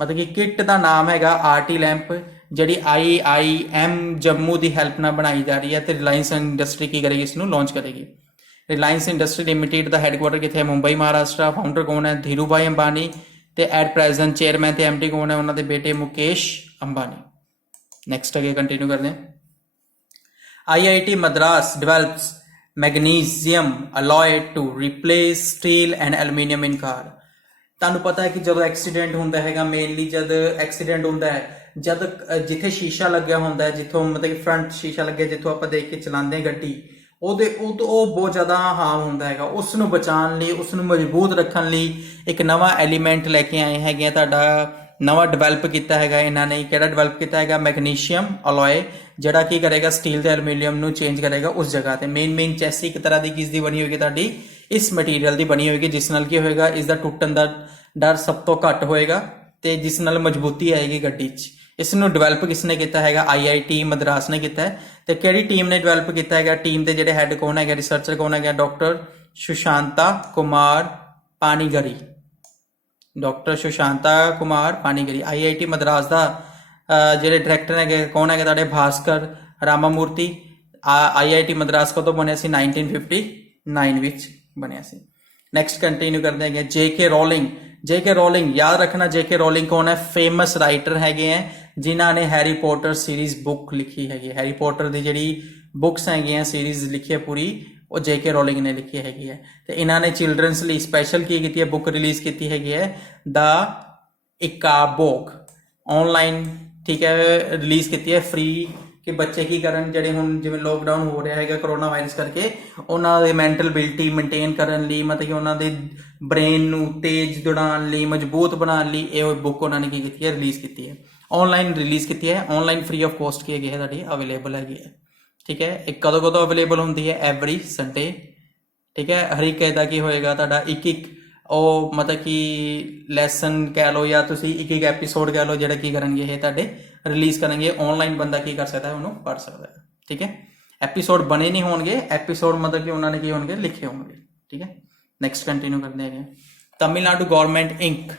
ਮਤਲਬ ਕਿ ਕਿਟ ਦਾ ਨਾਮ ਹੈਗਾ RT ਲੈਂਪ, ਜਿਹੜੀ IIM ਜੰਮੂ ਦੀ ਹੈਲਪ ਨਾਲ ਬਣਾਈ ਜਾ ਰਹੀ ਹੈ। ਤੇ ਰਿਲਾਇੰਸ ਇੰਡਸਟਰੀ ਕੀ ਕਰੇਗੀ, ਇਸ ਨੂੰ ਲਾਂਚ ਕਰੇਗੀ। ਰਿਲਾਇੰਸ ਇੰਡਸਟਰੀ ਲਿਮਿਟਿਡ ਦਾ ਹੈੱਡਕੁਆਟਰ ਕਿੱਥੇ ਹੈ, ਮੁੰਬਈ, ਮਹਾਰਾਸ਼ਟਰ। ਫਾਊਂਡਰ ਕੌਣ ਹੈ, ਧੀਰੂਭਾਈ ਅੰਬਾਨੀ। ਤੇ ਐਟ ਪ੍ਰੈਜ਼ੈਂਟ ਚੇਅਰਮੈਨ ਤੇ MD ਕੌਣ ਹੈ, ਉਹਨਾਂ ਦੇ ਬੇਟੇ ਮੁਕੇਸ਼ ਅੰਬਾਨੀ। नेक्स्ट आगे कंटिन्यू कर दें। IIT Madras develops magnesium alloy to replace steel and aluminium in car. ਤੁਹਾਨੂੰ ਪਤਾ ਹੈ ਕਿ ਜਦੋਂ ਐਕਸੀਡੈਂਟ ਹੁੰਦਾ ਹੈਗਾ, ਮੇਨਲੀ ਜਦ ਐਕਸੀਡੈਂਟ ਹੁੰਦਾ ਹੈ, ਜਦ ਜਿੱਥੇ ਸ਼ੀਸ਼ਾ ਲੱਗਿਆ ਹੁੰਦਾ ਹੈ, ਜਿੱਥੋਂ ਮਤਲਬ ਕਿ ਫਰੰਟ ਸ਼ੀਸ਼ਾ ਲੱਗਿਆ, ਜਿੱਥੋਂ ਆਪਾਂ ਦੇਖ ਕੇ ਚਲਾਉਂਦੇ ਹਾਂ ਗੱਡੀ, ਉਹ ਬਹੁਤ ਜ਼ਿਆਦਾ ਹਾਰਮ ਹੁੰਦਾ ਹੈਗਾ। ਉਸ ਨੂੰ ਬਚਾਉਣ ਲਈ, ਉਸ ਨੂੰ ਮਜ਼ਬੂਤ ਰੱਖਣ ਲਈ ਇੱਕ ਨਵਾਂ ਐਲੀਮੈਂਟ ਲੈ ਕੇ ਆਏ ਹੈਗੇ ਆ, ਤੁਹਾਡਾ ਨਵਾਂ ਡਿਵੈਲਪ ਕੀਤਾ ਹੈਗਾ ਇਹਨਾਂ ਨੇ। ਕਿਹੜਾ ਡਿਵੈਲਪ ਕੀਤਾ ਹੈਗਾ, ਮੈਗਨੀਸ਼ੀਅਮ ਅਲੋਏ, ਜਿਹੜਾ ਕੀ ਕਰੇਗਾ, ਸਟੀਲ ਤੇ ਐਲੂਮੀਨੀਅਮ ਨੂੰ ਚੇਂਜ ਕਰੇਗਾ ਉਸ ਜਗ੍ਹਾ ਤੇ। ਮੇਨ ਚੈਸੀ ਇੱਕ ਤਰ੍ਹਾਂ ਦੀ ਕਿਸ ਦੀ ਬਣੀ ਹੋਏਗੀ ਤੁਹਾਡੀ, ਇਸ ਮਟੀਰੀਅਲ ਦੀ ਬਣੀ ਹੋਏਗੀ, ਜਿਸ ਨਾਲ ਕੀ ਹੋਏਗਾ, ਇਸ ਦਾ ਟੁੱਟਣ ਦਾ ਡਰ ਸਭ ਤੋਂ ਘੱਟ ਹੋਏਗਾ ਤੇ ਜਿਸ ਨਾਲ ਮਜ਼ਬੂਤੀ ਆਏਗੀ ਗੱਡੀ 'ਚ। ਇਸ ਨੂੰ ਡਿਵੈਲਪ ਕਿਸ ਨੇ ਕੀਤਾ ਹੈਗਾ, IIT ਮਦਰਾਸ ਨੇ ਕੀਤਾ ਹੈ। ਤੇ ਕਿਹੜੀ ਟੀਮ ਨੇ ਡਿਵੈਲਪ ਕੀਤਾ ਹੈਗਾ, ਟੀਮ ਦੇ ਜਿਹੜੇ ਹੈੱਡ ਕੌਣ ਹੈਗਾ, ਰਿਸਰਚਰ ਕੌਣ ਹੈਗਾ, doctor Sushanta Kumar Panigrahi. Doctor Sushanta Kumar Panigrahi. IIT Madras ਦਾ ਜਿਹੜੇ ਡਾਇਰੈਕਟਰ ਹੈਗੇ ਕੌਣ ਹੈਗੇ ਤੁਹਾਡੇ, ਭਾਸਕਰ ਰਾਮਾਮੂਰਤੀ। IIT ਮਦਰਾਸ ਕਦੋਂ ਬਣਿਆ ਸੀ, 1959 ਵਿੱਚ ਬਣਿਆ ਸੀ। ਨੈਕਸਟ ਕੰਟੀਨਿਊ ਕਰਦੇ ਹੈਗੇ। JK ਰੋਲਿੰਗ ਯਾਦ ਰੱਖਣਾ, JK ਰੋਲਿੰਗ ਕੌਣ ਹੈ, ਫੇਮਸ ਰਾਈਟਰ ਹੈਗੇ ਹੈ ਜਿਨ੍ਹਾਂ ਨੇ ਹੈਰੀ ਪੋਟਰ ਸੀਰੀਜ਼ ਬੁੱਕ ਲਿਖੀ ਹੈਗੀ। ਹੈਰੀ ਪੋਟਰ ਦੀ ਜਿਹੜੀ ਬੁੱਕਸ ਹੈਗੀਆਂ, ਸੀਰੀਜ਼ ਲਿਖੀ ਹੈ ਪੂਰੀ, ਉਹ JK ਰੋਲਿੰਗ ਨੇ ਲਿਖੀ ਹੈਗੀ ਹੈ। ਤੇ ਇਹਨਾਂ ਨੇ ਚਿਲਡਰਨਸ ਲਈ ਸਪੈਸ਼ਲ ਕੀ ਕੀਤੀ ਹੈ, ਬੁੱਕ ਰਿਲੀਜ਼ ਕੀਤੀ ਹੈਗੀ ਹੈ, ਦਾ ਇਕਾਬੋਕ, ਆਨਲਾਈਨ, ਠੀਕ ਹੈ, ਰਿਲੀਜ਼ ਕੀਤੀ ਹੈ, ਫ੍ਰੀ ਕਿ ਬੱਚੇ ਕੀ ਕਰਨ ਜਿਹੜੇ ਹੁਣ ਜਿਵੇਂ ਲੋਕਡਾਊਨ ਹੋ ਰਿਹਾ ਹੈਗਾ ਕਰੋਨਾ ਵਾਇਰਸ ਕਰਕੇ, ਉਹਨਾਂ ਦੇ ਮੈਂਟਲ ਐਬਿਲਿਟੀ ਮੇਨਟੇਨ ਕਰਨ ਲਈ, ਮਤਲਬ ਕਿ ਉਹਨਾਂ ਦੇ ਬ੍ਰੇਨ ਨੂੰ ਤੇਜ਼ ਦੌੜਾਉਣ ਲਈ, ਮਜ਼ਬੂਤ ਬਣਾਉਣ ਲਈ ਇਹ ਬੁੱਕ ਉਹਨਾਂ ਨੇ ਕੀ ਕੀਤੀ ਹੈ, ਰਿਲੀਜ਼ ਕੀਤੀ ਹੈ, ਆਨਲਾਈਨ ਰਿਲੀਜ਼ ਕੀਤੀ ਹੈ, ਆਨਲਾਈਨ ਫ੍ਰੀ ਆਫ ਕੋਸਟ ਕੀ ਹੈਗੀ ਹੈ ਤੁਹਾਡੀ ਅਵੇਲੇਬਲ ਹੈਗੀ ਹੈ। ਠੀਕ ਹੈ, ਇਹ ਕਦੋਂ ਕਦੋਂ ਅਵੇਲੇਬਲ ਹੁੰਦੀ ਹੈ? Every Sunday. ਠੀਕ ਹੈ, ਹਰ ਇੱਕ ਇਹਦਾ ਕੀ ਹੋਏਗਾ ਤੁਹਾਡਾ ਇੱਕ ਉਹ ਮਤਲਬ ਕਿ ਲੈਸਨ ਕਹਿ ਲਓ ਜਾਂ ਤੁਸੀਂ ਇੱਕ ਐਪੀਸੋਡ ਕਹਿ ਲਓ ਜਿਹੜਾ ਕੀ ਕਰਨਗੇ ਇਹ ਤੁਹਾਡੇ ਰਿਲੀਜ਼ ਕਰਨਗੇ। ਆਨਲਾਈਨ ਬੰਦਾ ਕੀ ਕਰ ਸਕਦਾ ਹੈ, ਉਹਨੂੰ ਪੜ੍ਹ ਸਕਦਾ ਹੈ। ਠੀਕ ਹੈ, ਐਪੀਸੋਡ ਬਣੇ ਨਹੀਂ ਹੋਣਗੇ, ਐਪੀਸੋਡ ਮਤਲਬ ਕਿ ਉਹਨਾਂ ਨੇ ਕੀ ਹੋਣਗੇ, ਲਿਖੇ ਹੋਣਗੇ। ਠੀਕ ਹੈ, ਨੈਕਸਟ ਕੰਟੀਨਿਊ ਕਰਦੇ ਹੈਗੇ। Tamil Nadu government ink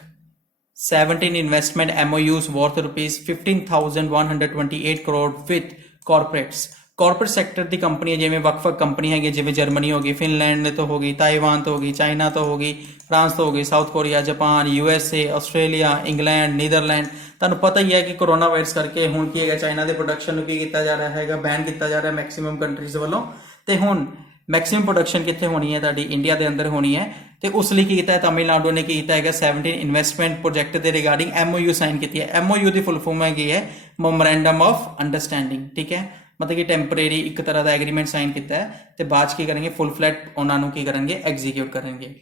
17 investment MOUs worth ₹15,128 crore with corporates। Corporate sector the company ਜਿਵੇਂ ਵੱਖ-ਵੱਖ ਕੰਪਨੀ ਹੈਗੀ, ਜਿਵੇਂ ਜਰਮਨੀ ਹੋ ਗਈ, ਫਿਨਲੈਂਡ ਤੋਂ ਹੋ ਗਈ, ਤਾਈਵਾਨ ਤੋਂ ਹੋ ਗਈ, ਚਾਈਨਾ ਤੋਂ ਹੋ ਗਈ, ਫਰਾਂਸ ਤੋਂ ਹੋ ਗਈ, south Korea, Japan, USA, Australia, England, Netherland. ਤੁਹਾਨੂੰ ਪਤਾ ਹੀ ਹੈ ਕਿ ਕਰੋਨਾ ਵਾਇਰਸ ਕਰਕੇ ਹੁਣ ਕੀ ਹੈਗਾ, ਚਾਈਨਾ ਦੇ ਪ੍ਰੋਡਕਸ਼ਨ ਨੂੰ ਕੀ ਕੀਤਾ ਜਾ ਰਿਹਾ ਹੈਗਾ, ਬੈਨ ਕੀਤਾ ਜਾ ਰਿਹਾ ਮੈਕਸਿਮਮ ਕੰਟਰੀਜ਼ ਵੱਲੋਂ। ਤੇ ਹੁਣ ਮੈਕਸਿਮਮ ਪ੍ਰੋਡਕਸ਼ਨ ਕਿੱਥੇ ਹੋਣੀ ਹੈ, ਤੁਹਾਡੀ ਇੰਡੀਆ ਦੇ ਅੰਦਰ ਹੋਣੀ ਹੈ। ਤੇ ਉਸ ਲਈ ਕੀ ਕੀਤਾ ਹੈ, ਤਮਿਲਨਾਡੂ ਨੇ ਕੀ ਕੀਤਾ ਹੈਗਾ, 17 ਇਨਵੈਸਟਮੈਂਟ ਪ੍ਰੋਜੈਕਟ ਦੇ ਰਿਗਾਰਡਿੰਗ MOU ਸਾਈਨ ਕੀਤੀ ਹੈ। MOU ਦੀ ਫੁੱਲ ਫਾਰਮ ਹੈਗੀ ਹੈ ਮੈਮੋਰੈਂਡਮ ਆਫ ਅੰਡਰਸਟੈਂਡਿੰਗ। ਠੀਕ ਹੈ, ਮਤਲਬ ਕਿ ਟੈਂਪਰੇਰੀ ਇੱਕ ਤਰ੍ਹਾਂ ਦਾ ਐਗਰੀਮੈਂਟ ਸਾਈਨ ਕੀਤਾ ਹੈ, ਤੇ ਬਾਅਦ 'ਚ ਕੀ ਕਰਨਗੇ, ਫੁੱਲ ਫਲੈਟ ਉਹਨਾਂ ਨੂੰ ਕੀ ਕਰਨਗੇ, ਐਗਜ਼ੀਕਿਊਟ ਕਰਨਗੇ।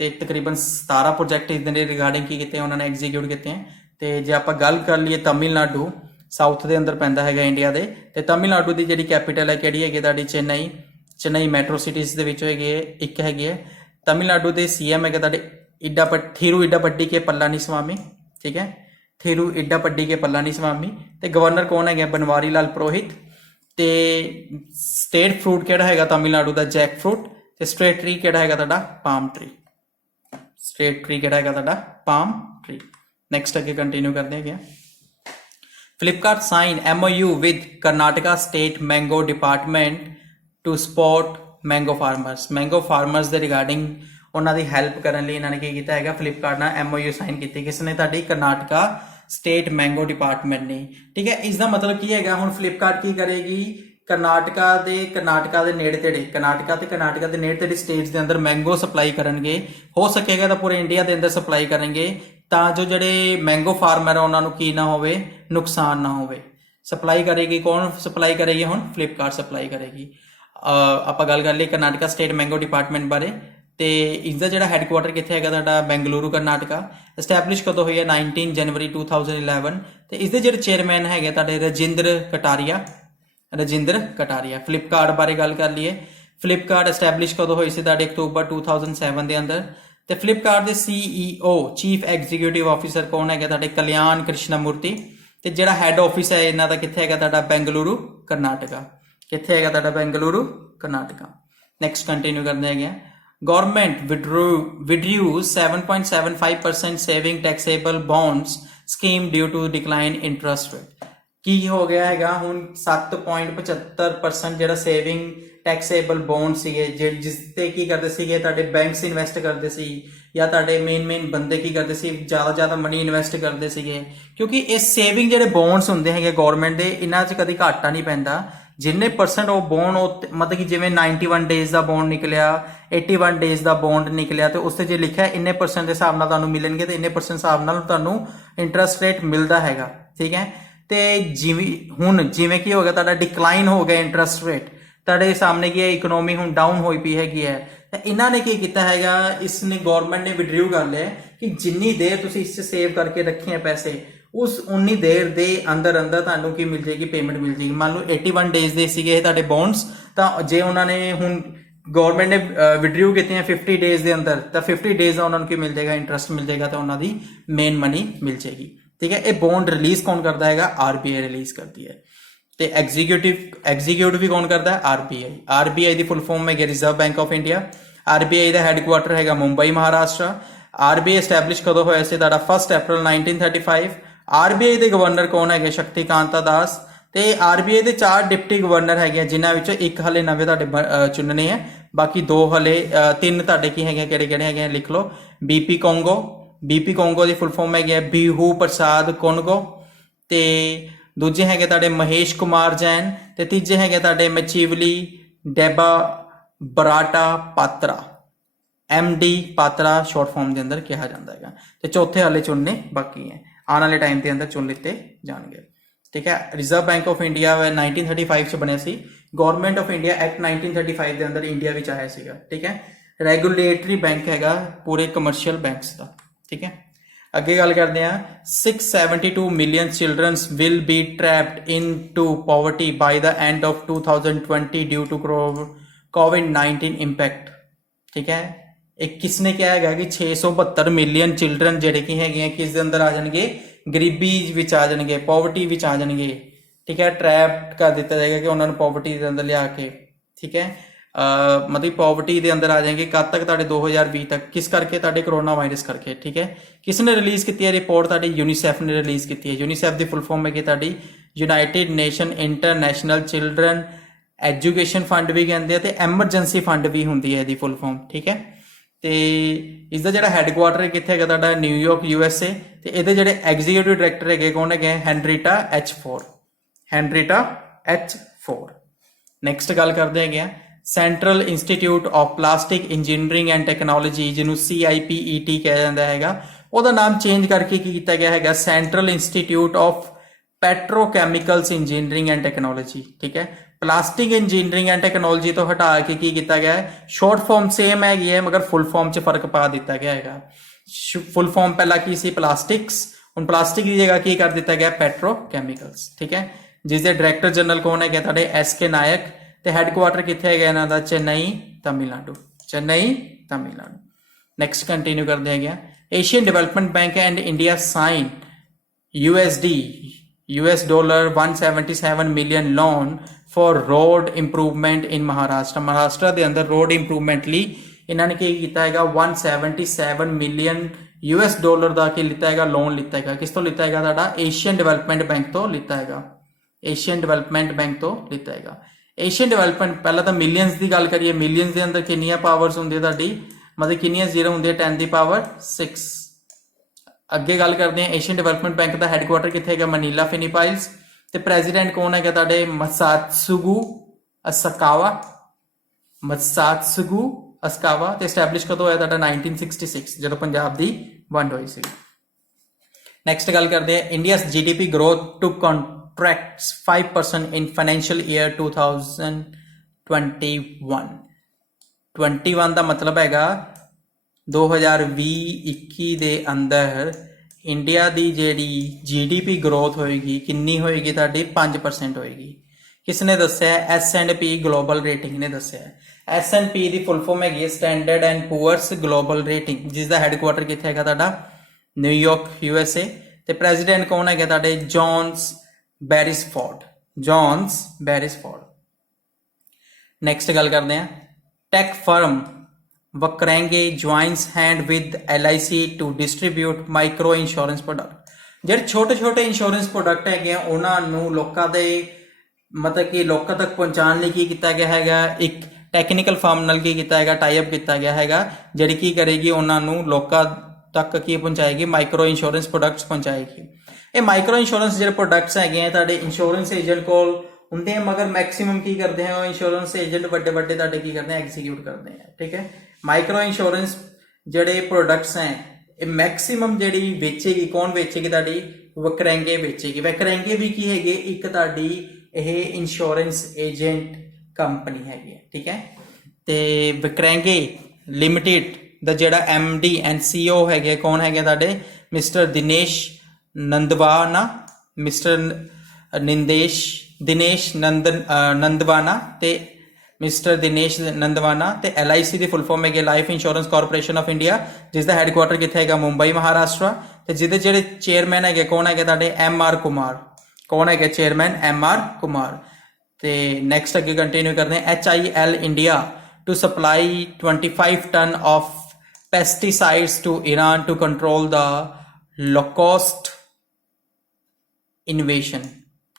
ਤੇ ਤਕਰੀਬਨ 17 ਪ੍ਰੋਜੈਕਟ ਇਹਦੇ ਰਿਗਾਰਡਿੰਗ ਕੀ ਕੀਤੇ, ਉਹਨਾਂ ਨੇ ਐਗਜ਼ੀਕਿਊਟ ਕੀਤੇ ਹੈ। ਤੇ ਜੇ ਆਪਾਂ ਗੱਲ ਕਰ ਲਈਏ, ਤਮਿਲਨਾਡੂ ਸਾਊਥ ਦੇ ਅੰਦਰ ਪੈਂਦਾ ਹੈਗਾ ਇੰਡੀਆ ਦੇ। ਤੇ ਤਮਿਲਨਾਡੂ ਦੀ ਜਿਹੜੀ ਕੈਪੀਟਲ ਹੈ ਕਿਹੜੀ ਹੈਗੀ ਤੁਹਾਡੀ, ਚੇਨਈ ਮੈਟਰੋ ਸਿਟੀਜ਼ ਦੇ ਵਿੱਚ ਹੈਗੀ ਹੈ, ਇੱਕ ਹੈਗੀ ਹੈ। ਤਮਿਲਨਾਡੂ ਦੇ CM ਹੈਗੇ ਤੁਹਾਡੇ ਥੀਰੂ ਇਡਾਪੱਡੀ ਕੇ ਪੱਲਾਨੀਸਵਾਮੀ। ਠੀਕ ਹੈ, ਥੀਰੂ ਇਡਾਪੱਡੀ ਕੇ ਪੱਲਾਨੀਸਵਾਮੀ। ਤੇ ਗਵਰਨਰ ਕੌਣ ਹੈਗੇ, ਬਨਵਾਰੀ ਲਾਲ ਪੁਰੋਹਿਤ। ਤੇ ਸਟੇਟ ਫਰੂਟ ਕਿਹੜਾ ਹੈਗਾ ਤਮਿਲਨਾਡੂ ਦਾ, ਜੈਕ ਫਰੂਟ। ਤੇ ਸਟੇਟ ਟਰੀ ਕਿਹੜਾ ਹੈਗਾ ਤੁਹਾਡਾ, ਪਾਮ ਟਰੀ। ਸਟੇਟ ਟਰੀ ਕਿਹੜਾ ਹੈਗਾ ਤੁਹਾਡਾ, ਪਾਮ ਟਰੀ। ਨੈਕਸਟ ਅੱਗੇ ਕੰਟੀਨਿਊ ਕਰਦੇ ਹੈਗੇ। Flipkart sign MOU with Karnataka State Mango Department to support mango farmers। mango farmers ਦੇ ਰਿਗਾਰਡਿੰਗ ਉਹਨਾਂ ਦੀ ਹੈਲਪ ਕਰਨ ਲਈ ਇਹਨਾਂ ਨੇ ਕੀ ਕੀਤਾ ਹੈਗਾ, ਫਲਿੱਪਕਾਰਟ ਨਾਲ MOU ਸਾਈਨ ਕੀਤੀ। ਕਿਸ ਨੇ, ਤੁਹਾਡੀ ਕਰਨਾਟਕਾ ਸਟੇਟ ਮੈਂਗੋ ਡਿਪਾਰਟਮੈਂਟ ਨੇ। ਠੀਕ ਹੈ, ਇਸ ਦਾ ਮਤਲਬ ਕੀ ਹੈਗਾ, ਹੁਣ ਫਲਿੱਪਕਾਰਟ ਕੀ ਕਰੇਗੀ, ਕਰਨਾਟਕਾ ਦੇ ਨੇੜੇ ਤੇੜੇ ਸਟੇਟਸ ਦੇ ਅੰਦਰ ਮੈਂਗੋ ਸਪਲਾਈ ਕਰਨਗੇ। ਹੋ ਸਕੇਗਾ ਤਾਂ ਪੂਰੇ ਇੰਡੀਆ ਦੇ ਅੰਦਰ ਸਪਲਾਈ ਕਰਨਗੇ, ਤਾਂ ਜੋ ਜਿਹੜੇ ਮੈਂਗੋ ਫਾਰਮਰ ਆ ਉਹਨਾਂ ਨੂੰ ਕੀ ਨਾ ਹੋਵੇ, ਨੁਕਸਾਨ ਨਾ ਹੋਵੇ। ਸਪਲਾਈ ਕਰੇਗੀ ਕੌਣ, ਸਪਲਾਈ ਕਰੇਗੀ ਹੁਣ ਫਲਿੱਪਕਾਰਟ ਸਪਲਾਈ ਕਰੇਗੀ। ਆਪਾਂ ਗੱਲ ਕਰ ਲਈ ਕਰਨਾਟਕਾ ਸਟੇਟ ਮੈਂਗੋ ਡਿਪਾਰਟਮੈਂਟ ਬਾਰੇ। ਤੇ ਇਸ ਦਾ ਜਿਹੜਾ ਹੈੱਡਕੁਆਟਰ ਕਿੱਥੇ ਹੈਗਾ ਤੁਹਾਡਾ, ਬੈਂਗਲੁਰੂ ਕਰਨਾਟਕਾ। ਐਸਟੈਬਲਿਸ਼ ਕਦੋਂ ਹੋਈ ਹੈ, 19 ਜਨਵਰੀ 2011। ਤੇ ਇਸ ਦੇ ਜਿਹੜੇ ਚੇਅਰਮੈਨ ਹੈਗੇ ਤੁਹਾਡੇ ਰਜਿੰਦਰ ਕਟਾਰੀਆ। ਫਲਿੱਪਕਾਰਟ ਬਾਰੇ ਗੱਲ ਕਰ ਲਈਏ, ਫਲਿੱਪਕਾਰਟ ਐਸਟੈਬਲਿਸ਼ ਕਦੋਂ ਹੋਈ ਸੀ ਤੁਹਾਡੇ, ਅਕਤੂਬਰ 2007 ਦੇ ਅੰਦਰ। ਤੇ ਫਲਿੱਪਕਾਰਟ ਦੇ CEO ਚੀਫ ਐਗਜ਼ੀਕਿਊਟਿਵ ਆਫਿਸਰ ਕੌਣ ਹੈਗੇ ਤੁਹਾਡੇ, ਕਲਿਆਣ ਕ੍ਰਿਸ਼ਨਾਮੂਰਤੀ। ਤੇ ਜਿਹੜਾ ਹੈੱਡ ਆਫਿਸ ਹੈ ਇਹਨਾਂ ਦਾ ਕਿੱਥੇ ਹੈਗਾ ਤੁਹਾਡਾ, ਬੈਂਗਲੁਰੂ ਕਰਨਾਟਕਾ। ਕਿੱਥੇ ਹੈਗਾ ਤੁਹਾਡਾ, ਬੈਂਗਲੁਰੂ ਕਰਨਾਟਕਾ। ਨੈਕਸਟ ਕੰਟੀਨਿਊ ਕਰਦੇ ਹੈਗੇ। Government withdrew 7.75% saving taxable bonds scheme due to decline interest rate. ਕੀ ਹੋ ਗਿਆ ਹੈਗਾ, ਹੁਣ 7.75% ਜਿਹੜਾ ਸੇਵਿੰਗ ਟੈਕਸੇਬਲ ਬੌਂਡ ਸੀਗੇ, ਜਿਸ ਤੇ ਕੀ ਕਰਦੇ ਸੀਗੇ, ਤੁਹਾਡੇ ਬੈਂਕਸ ਇਨਵੈਸਟ ਕਰਦੇ ਸੀ, ਜਾਂ ਤੁਹਾਡੇ ਮੇਨ ਬੰਦੇ ਕੀ ਕਰਦੇ ਸੀ, ਜ਼ਿਆਦਾ ਮਨੀ ਇਨਵੈਸਟ ਕਰਦੇ ਸੀਗੇ। ਕਿਉਂਕਿ ਇਹ ਸੇਵਿੰਗ ਜਿਹੜੇ ਬੌਂਡਸ ਹੁੰਦੇ ਹੈਗੇ ਗਵਰਨਮੈਂਟ ਦੇ, ਇਹਨਾਂ 'ਚ ਕਦੀ ਘਾਟਾ ਨਹੀਂ ਪੈਂਦਾ। ਜਿੰਨੇ ਪਰਸੈਂਟ ਉਹ ਬੌਂਡ, ਮਤਲਬ ਕਿ ਜਿਵੇਂ 91 ਡੇਜ਼ ਦਾ ਬੌਂਡ ਨਿਕਲਿਆ, 81 ਡੇਜ਼ ਦਾ ਬੌਂਡ ਨਿਕਲਿਆ, ਤੇ ਉਸ ਤੇ ਜੇ ਲਿਖਿਆ ਇੰਨੇ ਪਰਸੈਂਟ ਦੇ ਹਿਸਾਬ ਨਾਲ ਤੁਹਾਨੂੰ ਮਿਲਣਗੇ, ਤੇ ਇੰਨੇ ਪਰਸੈਂਟ ਹਿਸਾਬ ਨਾਲ ਤੁਹਾਨੂੰ ਇੰਟਰਸਟ ਰੇਟ ਮਿਲਦਾ ਹੈਗਾ। ਠੀਕ ਹੈ, ਤੇ ਜਿਵੇਂ ਕੀ ਹੋ ਗਿਆ ਤੁਹਾਡਾ, ਡਿਕਲਾਈਨ ਹੋ ਗਿਆ ਇੰਟਰਸਟ ਰੇਟ। ਤੁਹਾਡੇ ਸਾਹਮਣੇ ਕੀ ਹੈ, ਇਕਨੋਮੀ ਹੁਣ ਡਾਊਨ ਹੋਈ ਪਈ ਹੈਗੀ ਹੈ। ਤਾਂ ਇਹਨਾਂ ਨੇ ਕੀ ਕੀਤਾ ਹੈਗਾ, ਇਸ ਨੇ ਗਵਰਨਮੈਂਟ ਨੇ ਵਿਡਰਿਊ ਕਰ ਲਿਆ ਕਿ ਜਿੰਨੀ ਦੇਰ ਤੁਸੀਂ ਇਸ 'ਚ ਸੇਵ ਕਰਕੇ ਰੱਖੇ ਆ ਪੈਸੇ, ਉਸ ਉਨੀ ਦੇਰ ਦੇ ਅੰਦਰ ਤੁਹਾਨੂੰ ਕੀ ਮਿਲ ਜਾਏਗੀ, ਪੇਮੈਂਟ ਮਿਲ ਜਾਏਗੀ। ਮੰਨ ਲਓ 81 ਡੇਜ਼ ਦੇ ਸੀਗੇ ਤੁਹਾਡੇ ਬੌਂਡਸ, ਤਾਂ ਜੇ ਉਹਨਾਂ ਨੇ ਹੁਣ ਗਵਰਨਮੈਂਟ ਨੇ ਵਿਡਰਿਊ ਕੀਤੇ ਆ 50 ਡੇਜ਼ ਦੇ ਅੰਦਰ, ਤਾਂ 50 ਡੇਜ਼ ਦਾ ਉਹਨਾਂ ਨੂੰ ਕੀ ਮਿਲ ਜਾਏਗਾ, ਇੰਟਰਸਟ ਮਿਲ ਜਾਏਗਾ, ਤਾਂ ਉਹਨਾਂ ਦੀ ਮੇਨ ਮਨੀ ਮਿਲ ਜਾਏਗੀ। ਠੀਕ ਹੈ, ਇਹ ਬੌਂਡ ਰਿਲੀਜ਼ ਕੌਣ ਕਰਦਾ ਹੈਗਾ, RBI ਰਿਲੀਜ਼ ਕਰਦੀ ਹੈ। ਤੇ ਐਗਜ਼ੀਕਿਊਟ ਵੀ ਕੌਣ ਕਰਦਾ ਹੈ, RBI ਦੀ ਫੁੱਲ ਫਾਰਮ ਹੈਗੀ reserve bank of India. RBI the headquarter ਹੈਗਾ ਮੁੰਬਈ, ਮਹਾਰਾਸ਼ਟਰ। RBI ਐਸਟੈਬਲਿਸ਼ ਕਦੋਂ ਹੋਇਆ ਸੀ ਤੁਹਾਡਾ, 1 ਅਪ੍ਰੈਲ 1935। RBI ਦੇ ਗਵਰਨਰ ਕੌਣ ਹੈਗੇ, ਸ਼ਕਤੀਕਾਂਤਾ ਦਾਸ। ਤੇ RBI ਦੇ 4 ਡਿਪਟੀ ਗਵਰਨਰ ਹੈਗੇ, ਜਿਨ੍ਹਾਂ ਵਿੱਚੋਂ ਇੱਕ ਹਲੇ ਨਵੇਂ ਤੁਹਾਡੇ ਚੁਣਨੇ ਹੈ, ਬਾਕੀ 2 ਹਲੇ 3 ਤੁਹਾਡੇ ਕੀ ਹੈਗੇ, ਕਿਹੜੇ ਹੈਗੇ ਲਿਖ ਲਓ। BP ਕੋਂਗੋ ਦੀ ਫੁੱਲ ਫਾਰਮ ਹੈਗੀ ਬਿਹੂ ਪ੍ਰਸਾਦ ਕੋਨਗੋ। ਤੇ ਦੂਜੇ ਹੈਗੇ ਤੁਹਾਡੇ ਮਹੇਸ਼ ਕੁਮਾਰ ਜੈਨ। ਤੇ ਤੀਜੇ ਹੈਗੇ ਤੁਹਾਡੇ ਮਚੀਵਲੀ ਡੈਬਾ burrata Patra, MD Patra short form ਦੇ ਅੰਦਰ ਕਿਹਾ ਜਾਂਦਾ ਹੈਗਾ। ਤੇ ਚੌਥੇ ਹਾਲੇ ਚੁਣਨੇ ਬਾਕੀ ਹੈ, ਆਉਣ ਵਾਲੇ ਟਾਈਮ ਦੇ ਅੰਦਰ ਚੁਣ ਲਿੱਤੇ ਜਾਣਗੇ। ठीक है। रिजर्व बैंक ऑफ इंडिया 1935 ਚ ਬਣਿਆ ਸੀ। ਗਵਰਨਮੈਂਟ ਆਫ ਇੰਡੀਆ ਐਕਟ 1935 ਦੇ ਅੰਦਰ ਇੰਡੀਆ ਵਿੱਚ ਆਇਆ ਸੀਗਾ, ਠੀਕ ਹੈ। ਰੈਗੂਲੇਟਰੀ ਬੈਂਕ ਹੈਗਾ ਪੂਰੇ ਕਮਰਸ਼ੀਅਲ ਬੈਂਕਸ ਦਾ, ਠੀਕ ਹੈ। ਅੱਗੇ ਗੱਲ ਕਰਦੇ ਹਾਂ 672 million childrens will be trapped into poverty by the end of 2020 due to ਕੋਵਿਡ-19 ਇੰਪੈਕਟ, ਠੀਕ ਹੈ। ਇਹ ਕਿਸਨੇ ਕਿਹਾ ਹੈਗਾ ਕਿ 672 ਮਿਲੀਅਨ ਚਿਲਡਰਨ ਜਿਹੜੇ ਕਿ ਹੈਗੇ ਆ ਕਿਸ ਦੇ ਅੰਦਰ ਆ ਜਾਣਗੇ, ਗਰੀਬੀ ਵਿੱਚ ਆ ਜਾਣਗੇ, ਪੋਵਰਟੀ ਵਿੱਚ ਆ ਜਾਣਗੇ, ਠੀਕ ਹੈ। ਟ੍ਰੈਪ ਕਰ ਦਿੱਤਾ ਜਾਏਗਾ ਕਿ ਉਹਨਾਂ ਨੂੰ ਪੋਵਰਟੀ ਦੇ ਅੰਦਰ ਲਿਆ ਕੇ, ਠੀਕ ਹੈ। ਮਤਲਬ ਪੋਵਰਟੀ ਦੇ ਅੰਦਰ ਆ ਜਾਣਗੇ ਕਦ ਤੱਕ, ਤੁਹਾਡੇ 2020 ਤੱਕ। ਕਿਸ ਕਰਕੇ? ਤੁਹਾਡੇ ਕਰੋਨਾ ਵਾਇਰਸ ਕਰਕੇ, ਠੀਕ ਹੈ। ਕਿਸ ਨੇ ਰਿਲੀਜ਼ ਕੀਤੀ ਹੈ ਰਿਪੋਰਟ? ਤੁਹਾਡੀ ਯੂਨੀਸੈਫ ਨੇ ਰਿਲੀਜ਼ ਕੀਤੀ ਹੈ। ਯੂਨੀਸੈਫ ਦੀ ਫੁੱਲ ਫਾਰਮ ਹੈਗੀ ਤੁਹਾਡੀ united nation international children education fund ਵੀ ਕਹਿੰਦੇ ਆ, ਤੇ ਐਮਰਜੈਂਸੀ ਫੰਡ ਵੀ ਹੁੰਦੀ ਹੈ ਇਹਦੀ ਫੁੱਲ ਫਾਰਮ, ਠੀਕ ਹੈ। ਤੇ ਇਸ ਦਾ ਜਿਹੜਾ ਹੈੱਡਕੁਆਟਰ ਕਿੱਥੇ ਹੈਗਾ ਤੁਹਾਡਾ? New York USA। ਤੇ ਇਹਦੇ ਜਿਹੜੇ ਐਗਜ਼ੀਕਿਊਟਿਵ ਡਾਇਰੈਕਟਰ ਹੈਗੇ ਕੌਣ ਹੈਗੇ? ਹੈਨਰੀਟਾ H4। ਨੈਕਸਟ ਗੱਲ ਕਰਦੇ ਹੈਗੇ ਆ central institute of plastic engineering and technology, ਜਿਹਨੂੰ CIPET ਕਿਹਾ ਜਾਂਦਾ ਹੈਗਾ, ਉਹਦਾ ਨਾਮ ਚੇਂਜ ਕਰਕੇ ਕੀ ਕੀਤਾ ਗਿਆ ਹੈਗਾ? Central institute of petrochemicals engineering and technology, ਠੀਕ ਹੈ। ਪਲਾਸਟਿਕ ਇੰਜੀਨੀਅਰਿੰਗ ਐਂਡ ਟੈਕਨੋਲੋਜੀ ਤੋਂ ਹਟਾ ਕੇ ਕੀ ਕੀਤਾ ਗਿਆ ਹੈ? ਸ਼ਾਰਟ ਫਾਰਮ ਸੇਮ ਹੈਗੀ ਹੈ ਮਗਰ ਫੁੱਲ ਫਾਰਮ 'ਚ ਫਰਕ ਪਾ ਦਿੱਤਾ ਗਿਆ ਹੈਗਾ। ਫੁੱਲ ਫਾਰਮ ਪਹਿਲਾਂ ਕੀ ਸੀ? ਪਲਾਸਟਿਕਸ। ਹੁਣ ਪਲਾਸਟਿਕ ਦੀ ਜਗ੍ਹਾ ਕੀ ਕਰ ਦਿੱਤਾ ਗਿਆ? ਪੈਟਰੋਕੈਮੀਕਲਸ, ਠੀਕ ਹੈ। ਜਿਸ ਦੇ ਡਾਇਰੈਕਟਰ ਜਨਰਲ ਕੌਣ ਹੈਗੇ? ਤੁਹਾਡੇ SK ਨਾਇਕ। ਤੇ ਹੈੱਡਕੁਆਟਰ ਕਿੱਥੇ ਹੈਗਾ ਇਹਨਾਂ ਦਾ? ਚੇਨਈ, ਤਮਿਲਨਾਡੂ। ਨੈਕਸਟ ਕੰਟੀਨਿਊ ਕਰਦੇ ਹੈਗੇ ਆ Asian development bank and India sign $177 million loan for road improvement in Maharashtra ਦੇ ਅੰਦਰ रोड इंप्रूवमेंट ਲਈ ਇਹਨਾਂ ਨੇ ਕੀ ਕੀਤਾ ਹੈਗਾ? $177 ਮਿਲੀਅਨ ਦਾ ਕੀ ਲਿੱਤਾ ਹੈਗਾ? ਲੋਨ ਲਿੱਤਾ ਹੈਗਾ। ਕਿਸ ਤੋਂ ਲਿੱਤਾ ਹੈਗਾ? ਤੁਹਾਡਾ ਏਸ਼ੀਅਨ ਡਿਵੈਲਪਮੈਂਟ ਬੈਂਕ ਤੋਂ ਲਿੱਤਾ ਹੈਗਾ। ਏਸ਼ੀਅਨ ਡਿਵੈਲਪਮੈਂਟ ਪਹਿਲਾਂ ਤਾਂ ਮਿਲੀਅਨਸ ਦੀ ਗੱਲ ਕਰੀਏ, ਮਿਲੀਅਨਸ ਦੇ ਅੰਦਰ ਕਿੰਨੀਆਂ ਪਾਵਰਸ ਹੁੰਦੀਆਂ ਤੁਹਾਡੀ? ਮਤਲਬ ਕਿੰਨੀਆਂ ਜ਼ੀਰੋ ਹੁੰਦੀਆਂ? 10 ਦੀ ਪਾਵਰ 6। ਅੱਗੇ ਗੱਲ ਕਰਦੇ ਹਾਂ ਏਸ਼ੀਅਨ ਡਿਵੈਲਪਮੈਂਟ ਬੈਂਕ ਦਾ ਹੈੱਡਕੁਆਟਰ ਕਿੱਥੇ ਹੈਗਾ? ਮਨੀਲਾ, ਫਿਲੀਪਾਈਨਸ। ਤੇ ਪ੍ਰੈਜ਼ੀਡੈਂਟ ਕੌਣ ਹੈਗਾ ਤੁਹਾਡੇ? ਮਸਾਤਸੁਗੂ ਅਸਕਾਵਾ। ਤੇ ਐਸਟੈਬਲਿਸ਼ ਕਦੋਂ ਹੋਇਆ ਤੁਹਾਡਾ? 1966 ਜਦੋਂ ਪੰਜਾਬ ਦੀ ਵੰਡ ਹੋਈ ਸੀ। ਨੈਕਸਟ ਗੱਲ ਕਰਦੇ ਹਾਂ India's GDP growth to contracts 5% in financial year 2021 ਦਾ ਮਤਲਬ ਹੈਗਾ 2020-21 ਦੇ ਅੰਦਰ ਇੰਡੀਆ ਦੀ ਜਿਹੜੀ GDP ਗਰੋਥ ਹੋਏਗੀ ਕਿੰਨੀ ਹੋਏਗੀ ਤੁਹਾਡੀ? 5% ਹੋਏਗੀ। ਕਿਸ ਨੇ ਦੱਸਿਆ? S&P ਗਲੋਬਲ ਰੇਟਿੰਗ ਨੇ ਦੱਸਿਆ। S&P ਦੀ ਫੁੱਲ ਫਾਰਮ ਹੈਗੀ ਸਟੈਂਡਰਡ ਐਂਡ ਪੂਅਰਸ ਗਲੋਬਲ ਰੇਟਿੰਗ, ਜਿਸ ਦਾ ਹੈੱਡਕੁਆਟਰ ਕਿੱਥੇ ਹੈਗਾ ਤੁਹਾਡਾ? New York USA। ਤੇ ਪ੍ਰੈਜ਼ੀਡੈਂਟ ਕੌਣ ਹੈਗਾ ਤੁਹਾਡੇ? ਜੌਨ ਬੈਰਿਸਫੋਰਡ। ਨੈਕਸਟ ਗੱਲ ਕਰਦੇ ਹਾਂ tech firm Vakrangee joins hand with LIC to distribute micro insurance product. ਜਿਹੜੇ ਛੋਟੇ ਇੰਸ਼ੋਰੈਂਸ ਪ੍ਰੋਡਕਟ ਹੈਗੇ ਆ ਉਹਨਾਂ ਨੂੰ ਲੋਕਾਂ ਦੇ ਮਤਲਬ ਕਿ ਲੋਕਾਂ ਤੱਕ ਪਹੁੰਚਾਉਣ ਲਈ ਕੀ ਕੀਤਾ ਗਿਆ ਹੈਗਾ? ਇੱਕ ਟੈਕਨੀਕਲ ਫਰਮ ਨਾਲ ਕੀ ਕੀਤਾ ਹੈਗਾ? ਟਾਈ ਅਪ ਕੀਤਾ ਗਿਆ ਹੈਗਾ, ਜਿਹੜੀ ਕੀ ਕਰੇਗੀ? ਉਹਨਾਂ ਨੂੰ ਲੋਕਾਂ ਤੱਕ ਕੀ ਪਹੁੰਚਾਏਗੀ? ਮਾਈਕਰੋ ਇੰਸ਼ੋਰੈਂਸ ਪ੍ਰੋਡਕਟਸ ਪਹੁੰਚਾਏਗੀ। ਇਹ ਮਾਈਕਰੋ ਇੰਸ਼ੋਰੈਂਸ ਜਿਹੜੇ ਪ੍ਰੋਡਕਟਸ ਹੈਗੇ ਆ ਤੁਹਾਡੇ ਇੰਸ਼ੋਰੈਂਸ ਏਜੰਟ ਕੋਲ ਹੁੰਦੇ ਆ, ਮਗਰ ਮੈਕਸਿਮਮ ਕੀ ਕਰਦੇ ਆ? ਉਹ ਇੰਸ਼ੋਰੈਂਸ ਏਜੰਟ ਵੱਡੇ ਤੁਹਾਡੇ ਕੀ ਕਰਦੇ ਆ? ਐਗਜ਼ੀਕਿਊਟ ਕਰਦੇ ਆ, ਠੀਕ ਹੈ। ਮਾਈਕਰੋ ਇੰਸ਼ੋਰੈਂਸ ਜਿਹੜੇ ਪ੍ਰੋਡਕਟਸ ਹੈ ਇਹ ਮੈਕਸਿਮਮ ਜਿਹੜੀ ਵੇਚੇਗੀ ਕੌਣ ਵੇਚੇਗੀ? ਤੁਹਾਡੀ ਵਕਰੈਂਗੇ ਵੇਚੇਗੀ। ਵਕਰੈਂਗੇ ਵੀ ਕੀ ਹੈਗੇ? ਇੱਕ ਤੁਹਾਡੀ ਇਹ ਇੰਸ਼ੋਰੈਂਸ ਏਜੰਟ ਕੰਪਨੀ ਹੈਗੀ ਹੈ, ਠੀਕ ਹੈ। ਤੇ ਵਕਰੈਂਗੇ ਲਿਮਿਟਿਡ ਦਾ ਜਿਹੜਾ MD and CEO ਹੈਗੇ ਕੌਣ ਹੈਗੇ ਤੁਹਾਡੇ? ਮਿਸਟਰ ਦਿਨੇਸ਼ ਨੰਦਵਾਨਾ ਤੇ LIC ਦੀ ਫੁੱਲ ਫਾਰਮ ਹੈਗੀ life insurance corporation of India, ਜਿਸ ਦਾ ਹੈੱਡਕੁਆਟਰ ਕਿੱਥੇ ਹੈਗਾ? ਮੁੰਬਈ, ਮਹਾਰਾਸ਼ਟਰ। ਤੇ ਜਿਹਦੇ ਜਿਹੜੇ ਚੇਅਰਮੈਨ ਹੈਗੇ ਕੌਣ ਹੈਗੇ ਤੁਹਾਡੇ? MR ਕੁਮਾਰ। ਕੌਣ ਹੈਗੇ ਚੇਅਰਮੈਨ? MR ਕੁਮਾਰ। ਤੇ ਨੈਕਸਟ ਅੱਗੇ ਕੰਟੀਨਿਊ ਕਰਦੇ ਹਾਂ HIL India to supply 25 ton of pesticides to Iran to control the locust invasion.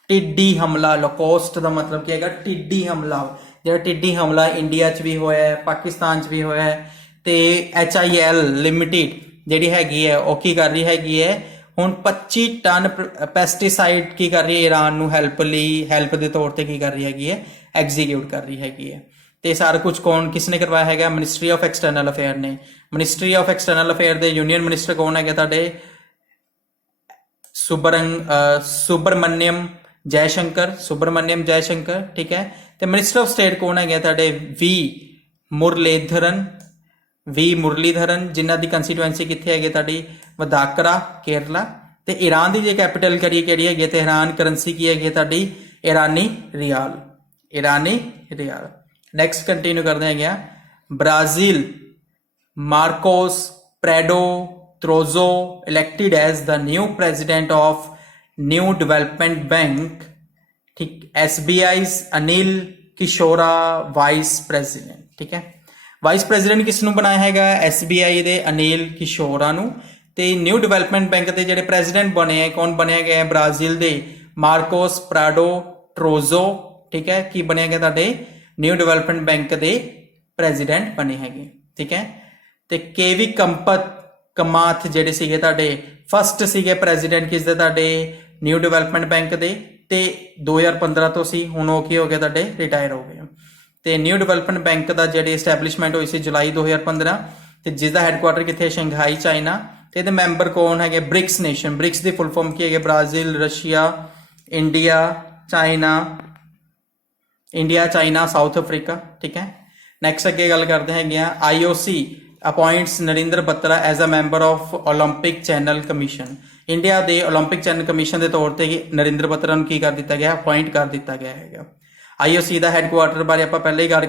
ਟਿੱਡੀ ਹਮਲਾ। ਲੋਕੋਸਟ ਦਾ ਮਤਲਬ ਕੀ ਹੈਗਾ? ਟਿੱਡੀ ਹਮਲਾ। ਜਿਹੜਾ ਟਿੱਡੀ ਹਮਲਾ ਇੰਡੀਆ 'ਚ ਵੀ ਹੋਇਆ ਹੈ, ਪਾਕਿਸਤਾਨ 'ਚ ਵੀ ਹੋਇਆ ਹੈ। ਤੇ HIL ਲਿਮਿਟਿਡ ਜਿਹੜੀ ਹੈਗੀ ਹੈ ਉਹ ਕੀ ਕਰ ਰਹੀ ਹੈਗੀ ਹੈ? ਹੁਣ 25 ਟਨ ਪੈਸਟੀਸਾਈਡ ਕੀ ਕਰ ਰਹੀ ਹੈ? ਈਰਾਨ ਨੂੰ ਹੈਲਪ ਦੇ ਤੌਰ ਤੇ ਕੀ ਕਰ ਰਹੀ ਹੈਗੀ ਹੈ? ਐਗਜ਼ੀਕਿਊਟ ਕਰ ਰਹੀ ਹੈਗੀ ਹੈ। ਤੇ ਸਾਰਾ ਕੁਝ ਕਿਸ ਨੇ ਕਰਵਾਇਆ ਹੈਗਾ? ਮਿਨਿਸਟਰੀ ਆਫ ਐਕਸਟਰਨਲ ਅਫੇਅਰ ਨੇ। ਮਿਨਿਸਟਰੀ ਆਫ ਐਕਸਟਰਨਲ ਅਫੇਅਰ ਦੇ ਯੂਨੀਅਨ ਮਿਨਿਸਟਰ ਕੌਣ ਹੈਗੇ ਤੁਹਾਡੇ? ਸੁਬਰਮਨਿਅਮ जयशंकर सुब्रमण्यम जयशंकर, ठीक है। तो मिनिस्टर ऑफ स्टेट कौन है तुहाडे वी मुरलीधरन जिन्हां दी कंस्टीट्यूएंसी कित्थे है तुहाडी वदाकरा केरला। तो ईरान की जे कैपिटल करिए किहड़ी है तो ईरान करंसी की है तुहाडी ईरानी रियाल। नैक्सट कंटिन्यू करते हैं Brazil Marcos Prado Troyjo elected as the new president of new development bank, ठीक। SBI Anil Kishora vice president, ठीक है। वाइस प्रेजिडेंट किसनू बनाया हैगा SBI दे अनिल किशोरा नू। ते न्यू डेवलपमेंट बैंक के जिहड़े प्रेजिडेंट बने हैं कौन बने गए हैं ब्राजील दे मार्कोस प्राडो ट्रोजो, ठीक है। की बने गए तुहाडे न्यू डेवलपमेंट बैंक के प्रेजिडेंट बने हैगे, ठीक है। ते केवी कमाथ जिहड़े सीगे तुहाडे फस्ट सीगे प्रेजिडेंट किस दे तुहाडे न्यू डेवलपमेंट बैंक दे, ते 2015 तो सी हुण ओह की हो गए तुहाडे रिटायर हो गए। ते न्यू डेवलपमेंट बैंक का जिहड़ी एस्टैबलिशमेंट हुई सी जुलाई 2015 ते जिसका हैडकुआटर कित्थे शंघाई चाइना। ते इहदे मैंबर कौन है ब्रिक्स नेशन, ब्रिक्स की फुल फॉर्म की है Brazil Russia India China South Africa, ठीक है। नैक्सट अगे गल करते हैं IOC appoints Narendra Batra as a member of Olympic channel commission. India के ओलंपिक चैनल कमीशन के तौर पर नरेंद्र बत्रा की कर दिता गया अपॉइंट कर दिता गया है। IOC का हैडकुआटर बारे आप पहले ही गल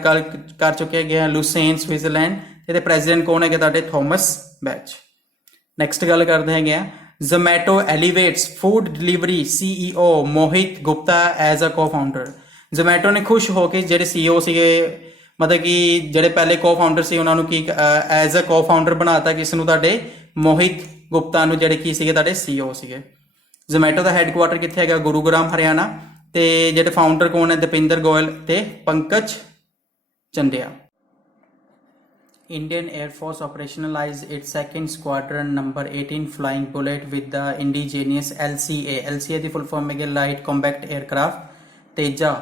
कर चुके हैं लुसेन स्विट्जरलैंड। ये प्रेजिडेंट कौन है तुहाडे थॉमस बैच। नैक्सट गल करते हैं Zomato elevates food delivery CEO Mohit Gupta as a cofounder. Zomato ने खुश होकर जो CEO से मतलब कि जोड़े पहले को फाउंडर से उन्होंने की एज अ को फाउंडर बनाता किसनू तुहाडे मोहित गुप्ता नू जिहड़े की सीगे तुहाडे CEO सीगे। जोमैटो का हैडकुआटर कित्थे है गुरुग्राम हरियाणा। ते जिहड़े फाउंडर कौन है दीपिंदर गोयल ते Pankaj Chandia. Indian Air Force operationalized its second squadron number 18 flying bullet with the indigenous LCA। LCA की फुल फॉर्म है light combat aircraft Teja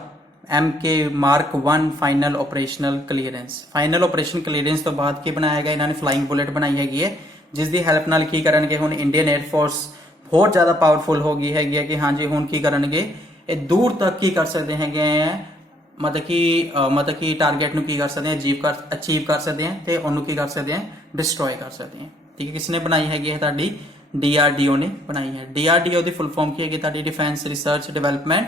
MK Mark 1 final operational clearance. Final operation clearance तो बाद की बनाया गया इन्होंने फ्लाइंग बुलेट बनाई हैगी है जिस दी हेल्प नाल की करनगे हुण इंडियन एयरफोर्स बहुत ज़्यादा पावरफुल हो गई हैगी कि हाँ जी हुण की करनगे ये दूर तक की कर सकते हैं मतलब कि टारगेट नू की कर सकते हैं अचीव कर सकते हैं तो उन्होंने की कर सकते हैं डिस्ट्रॉय कर सकते हैं, ठीक है। किसने बनाई हैगी तुहाडी DRDO ने बनाई है। DRDO की फुल फॉर्म की है तुहाडी डिफेंस रिसर्च डेवलपमेंट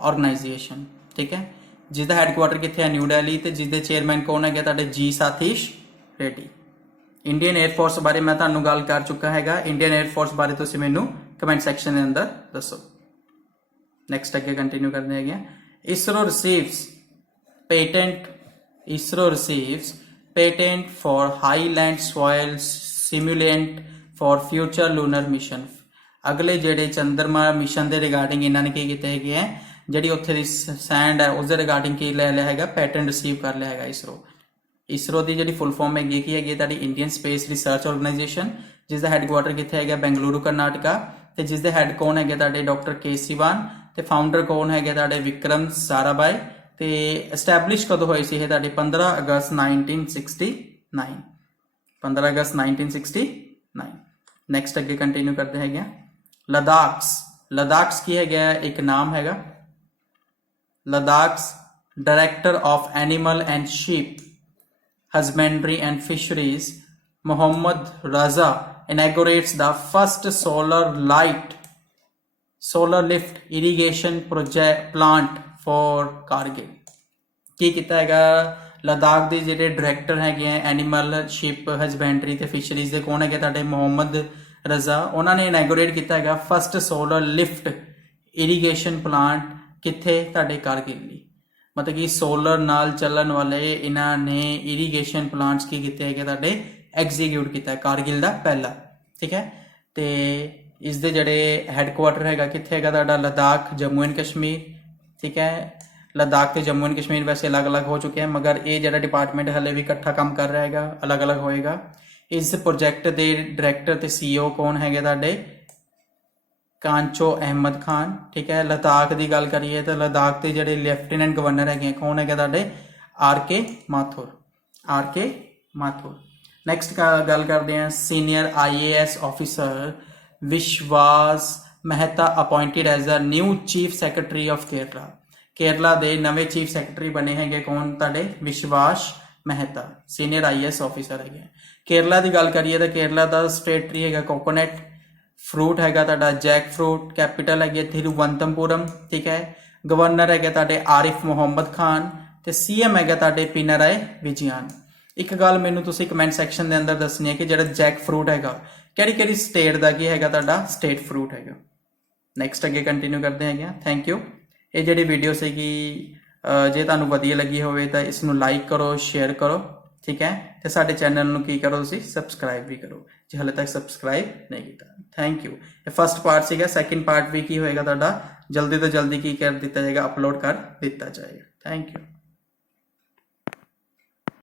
ऑर्गेनाइजेशन, ठीक है। जिसका हैडकुआटर कित्थे है न्यू दिल्ली ते जिसके चेयरमैन कौन है तुहाडे G Satish Reddy. Indian air force बारे मैं तुहानू गल कर चुका है। इंडियन एयरफोर्स बारे तुसीं मैनू कमेंट सैक्शन के अंदर दसो। नैक्सट अगे कंटिन्यू करते हैं ISRO receives patent for Highland soil simulant for future lunar mission। अगले जेडे चंद्रमा मिशन के रिगार्डिंग इन्होंने की किए है जी उत्थे दी सैंड है उसके रिगार्डिंग की ले लिया है पैटेंट रिसीव कर लिया है इसरो की जी फुल फॉर्म हैगी की है तुहाडी इंडियन स्पेस रिसर्च ऑर्गेनाइजेशन जिसका हैडकुआटर कित्थे है बेंगलुरु कर्नाटका। तो जिसके हैड कौन है तुहाडे डॉक्टर के सिवान। तो फाउंडर कौन है तुहाडे विक्रम साराभाई। तो एस्टैबलिश कदों हुई सी 15 अगस्त 1969। 15 अगस्त 1969। नैक्सट अगे कंटिन्यू करते हैं लद्दाख्स की है एक नाम है Ladakh's director of animal and sheep husbandry and fisheries Mohammad Raza inaugurates the first solar lift irrigation project plant for Kargil। की किया है लद्दाख के जो डायरैक्टर है एनिमल शिप हस्बेंड्री ते फिशरीज के कौन है तुहाडे मोहम्मद रजा। उन्होंने इनैगोरेट किया है first solar lift irrigation plant कित्थे तुहाडे कारगिल दी। मतलब कि सोलर नाल चलन वाले इन्होंने इरीगेशन प्लांट्स की किए है तुहाडे एग्जीक्यूट किया कारगिल का पहला, ठीक है। तो इसके जड़े हैडकुआटर है कित्थे है तुहाडा लद्दाख जम्मू एंड कश्मीर, ठीक है। लद्दाख तो जम्मू एंड कश्मीर वैसे अलग अलग हो चुके हैं मगर ये जरा डिपार्टमेंट हले भी इकट्ठा काम कर रहा है अलग अलग होएगा। इस प्रोजैक्ट के डायरैक्टर ते CEO कौन है तुहाडे कांचो अहमद खान, ठीक है। लद्दाख की गल करिए तो लद्दाख के जड़े लैफ्टिनेंट गवर्नर है कौन है तुहाडे RK माथुर। नैक्सट गल करते हैं senior IAS officer Vishwas Mehta appointed as a new chief secretary of Kerala. Kerala ਦੇ ਨਵੇਂ ਚੀਫ ਸੈਕਟਰੀ ਬਣੇ ਹੈਗੇ ਕੌਣ? ਤੁਹਾਡੇ ਵਿਸ਼ਵਾਸ ਮਹਿਤਾ, ਸੀਨੀਅਰ IAS ਆਫਿਸਰ ਹੈਗੇ। ਕੇਰਲਾ ਦੀ ਗੱਲ ਕਰੀਏ ਤਾਂ ਕੇਰਲਾ ਦਾ ਸਟੇਟ ਟਰੀ ਹੈਗਾ ਕੋਕੋਨਟ, ਫਰੂਟ ਹੈਗਾ ਤੁਹਾਡਾ ਜੈਕ ਫਰੂਟ, ਕੈਪੀਟਲ ਹੈਗੀ ਥਿਰੂਵਨੰਤਪੁਰਮ, ਠੀਕ ਹੈ। ਗਵਰਨਰ ਹੈਗੇ ਤੁਹਾਡੇ ਆਰਿਫ ਮੁਹੰਮਦ ਖਾਨ ਤੇ CM ਹੈਗਾ ਤੁਹਾਡੇ ਪਿਨਾਰਾਈ ਵਿਜਯਨ। ਇੱਕ ਗੱਲ ਮੈਨੂੰ ਤੁਸੀਂ ਕਮੈਂਟ ਸੈਕਸ਼ਨ ਦੇ ਅੰਦਰ ਦੱਸਣੀ ਹੈ ਕਿ ਜਿਹੜਾ ਜੈਕ ਫਰੂਟ ਹੈਗਾ ਕਿਹੜੀ ਕਿਹੜੀ ਸਟੇਟ ਦਾ ਕੀ ਹੈਗਾ ਤੁਹਾਡਾ ਸਟੇਟ ਫਰੂਟ ਹੈਗਾ। ਨੈਕਸਟ ਅੱਗੇ ਕੰਟੀਨਿਊ ਕਰਦੇ ਹੈਗੇ। Thank you. ਇਹ ਜਿਹੜੀ ਵੀਡੀਓ ਸੀਗੀ ਜੇ ਤੁਹਾਨੂੰ ਵਧੀਆ ਲੱਗੀ ਹੋਵੇ ਤਾਂ ਇਸ ਨੂੰ ਲਾਈਕ ਕਰੋ, ਸ਼ੇਅਰ ਕਰੋ, ਠੀਕ ਹੈ। ਤੇ ਸਾਡੇ ਚੈਨਲ ਨੂੰ ਕੀ ਕਰੋ ਤੁਸੀਂ ਸਬਸਕ੍ਰਾਈਬ ਵੀ ਕਰੋ ਜੇ ਹਾਲੇ ਤੱਕ ਸਬਸਕ੍ਰਾਈਬ ਨਹੀਂ ਕੀਤਾ। Thank you. ਇਹ ਫਸਟ ਪਾਰਟ ਸੀਗਾ। ਸੈਕਿੰਡ ਪਾਰਟ ਵੀ ਕੀ ਹੋਏਗਾ ਤੁਹਾਡਾ ਜਲਦੀ ਤੋਂ ਜਲਦੀ ਕੀ ਕਰ ਦਿੱਤਾ ਜਾਏਗਾ, ਅਪਲੋਡ ਕਰ ਦਿੱਤਾ ਜਾਏਗਾ। Thank you.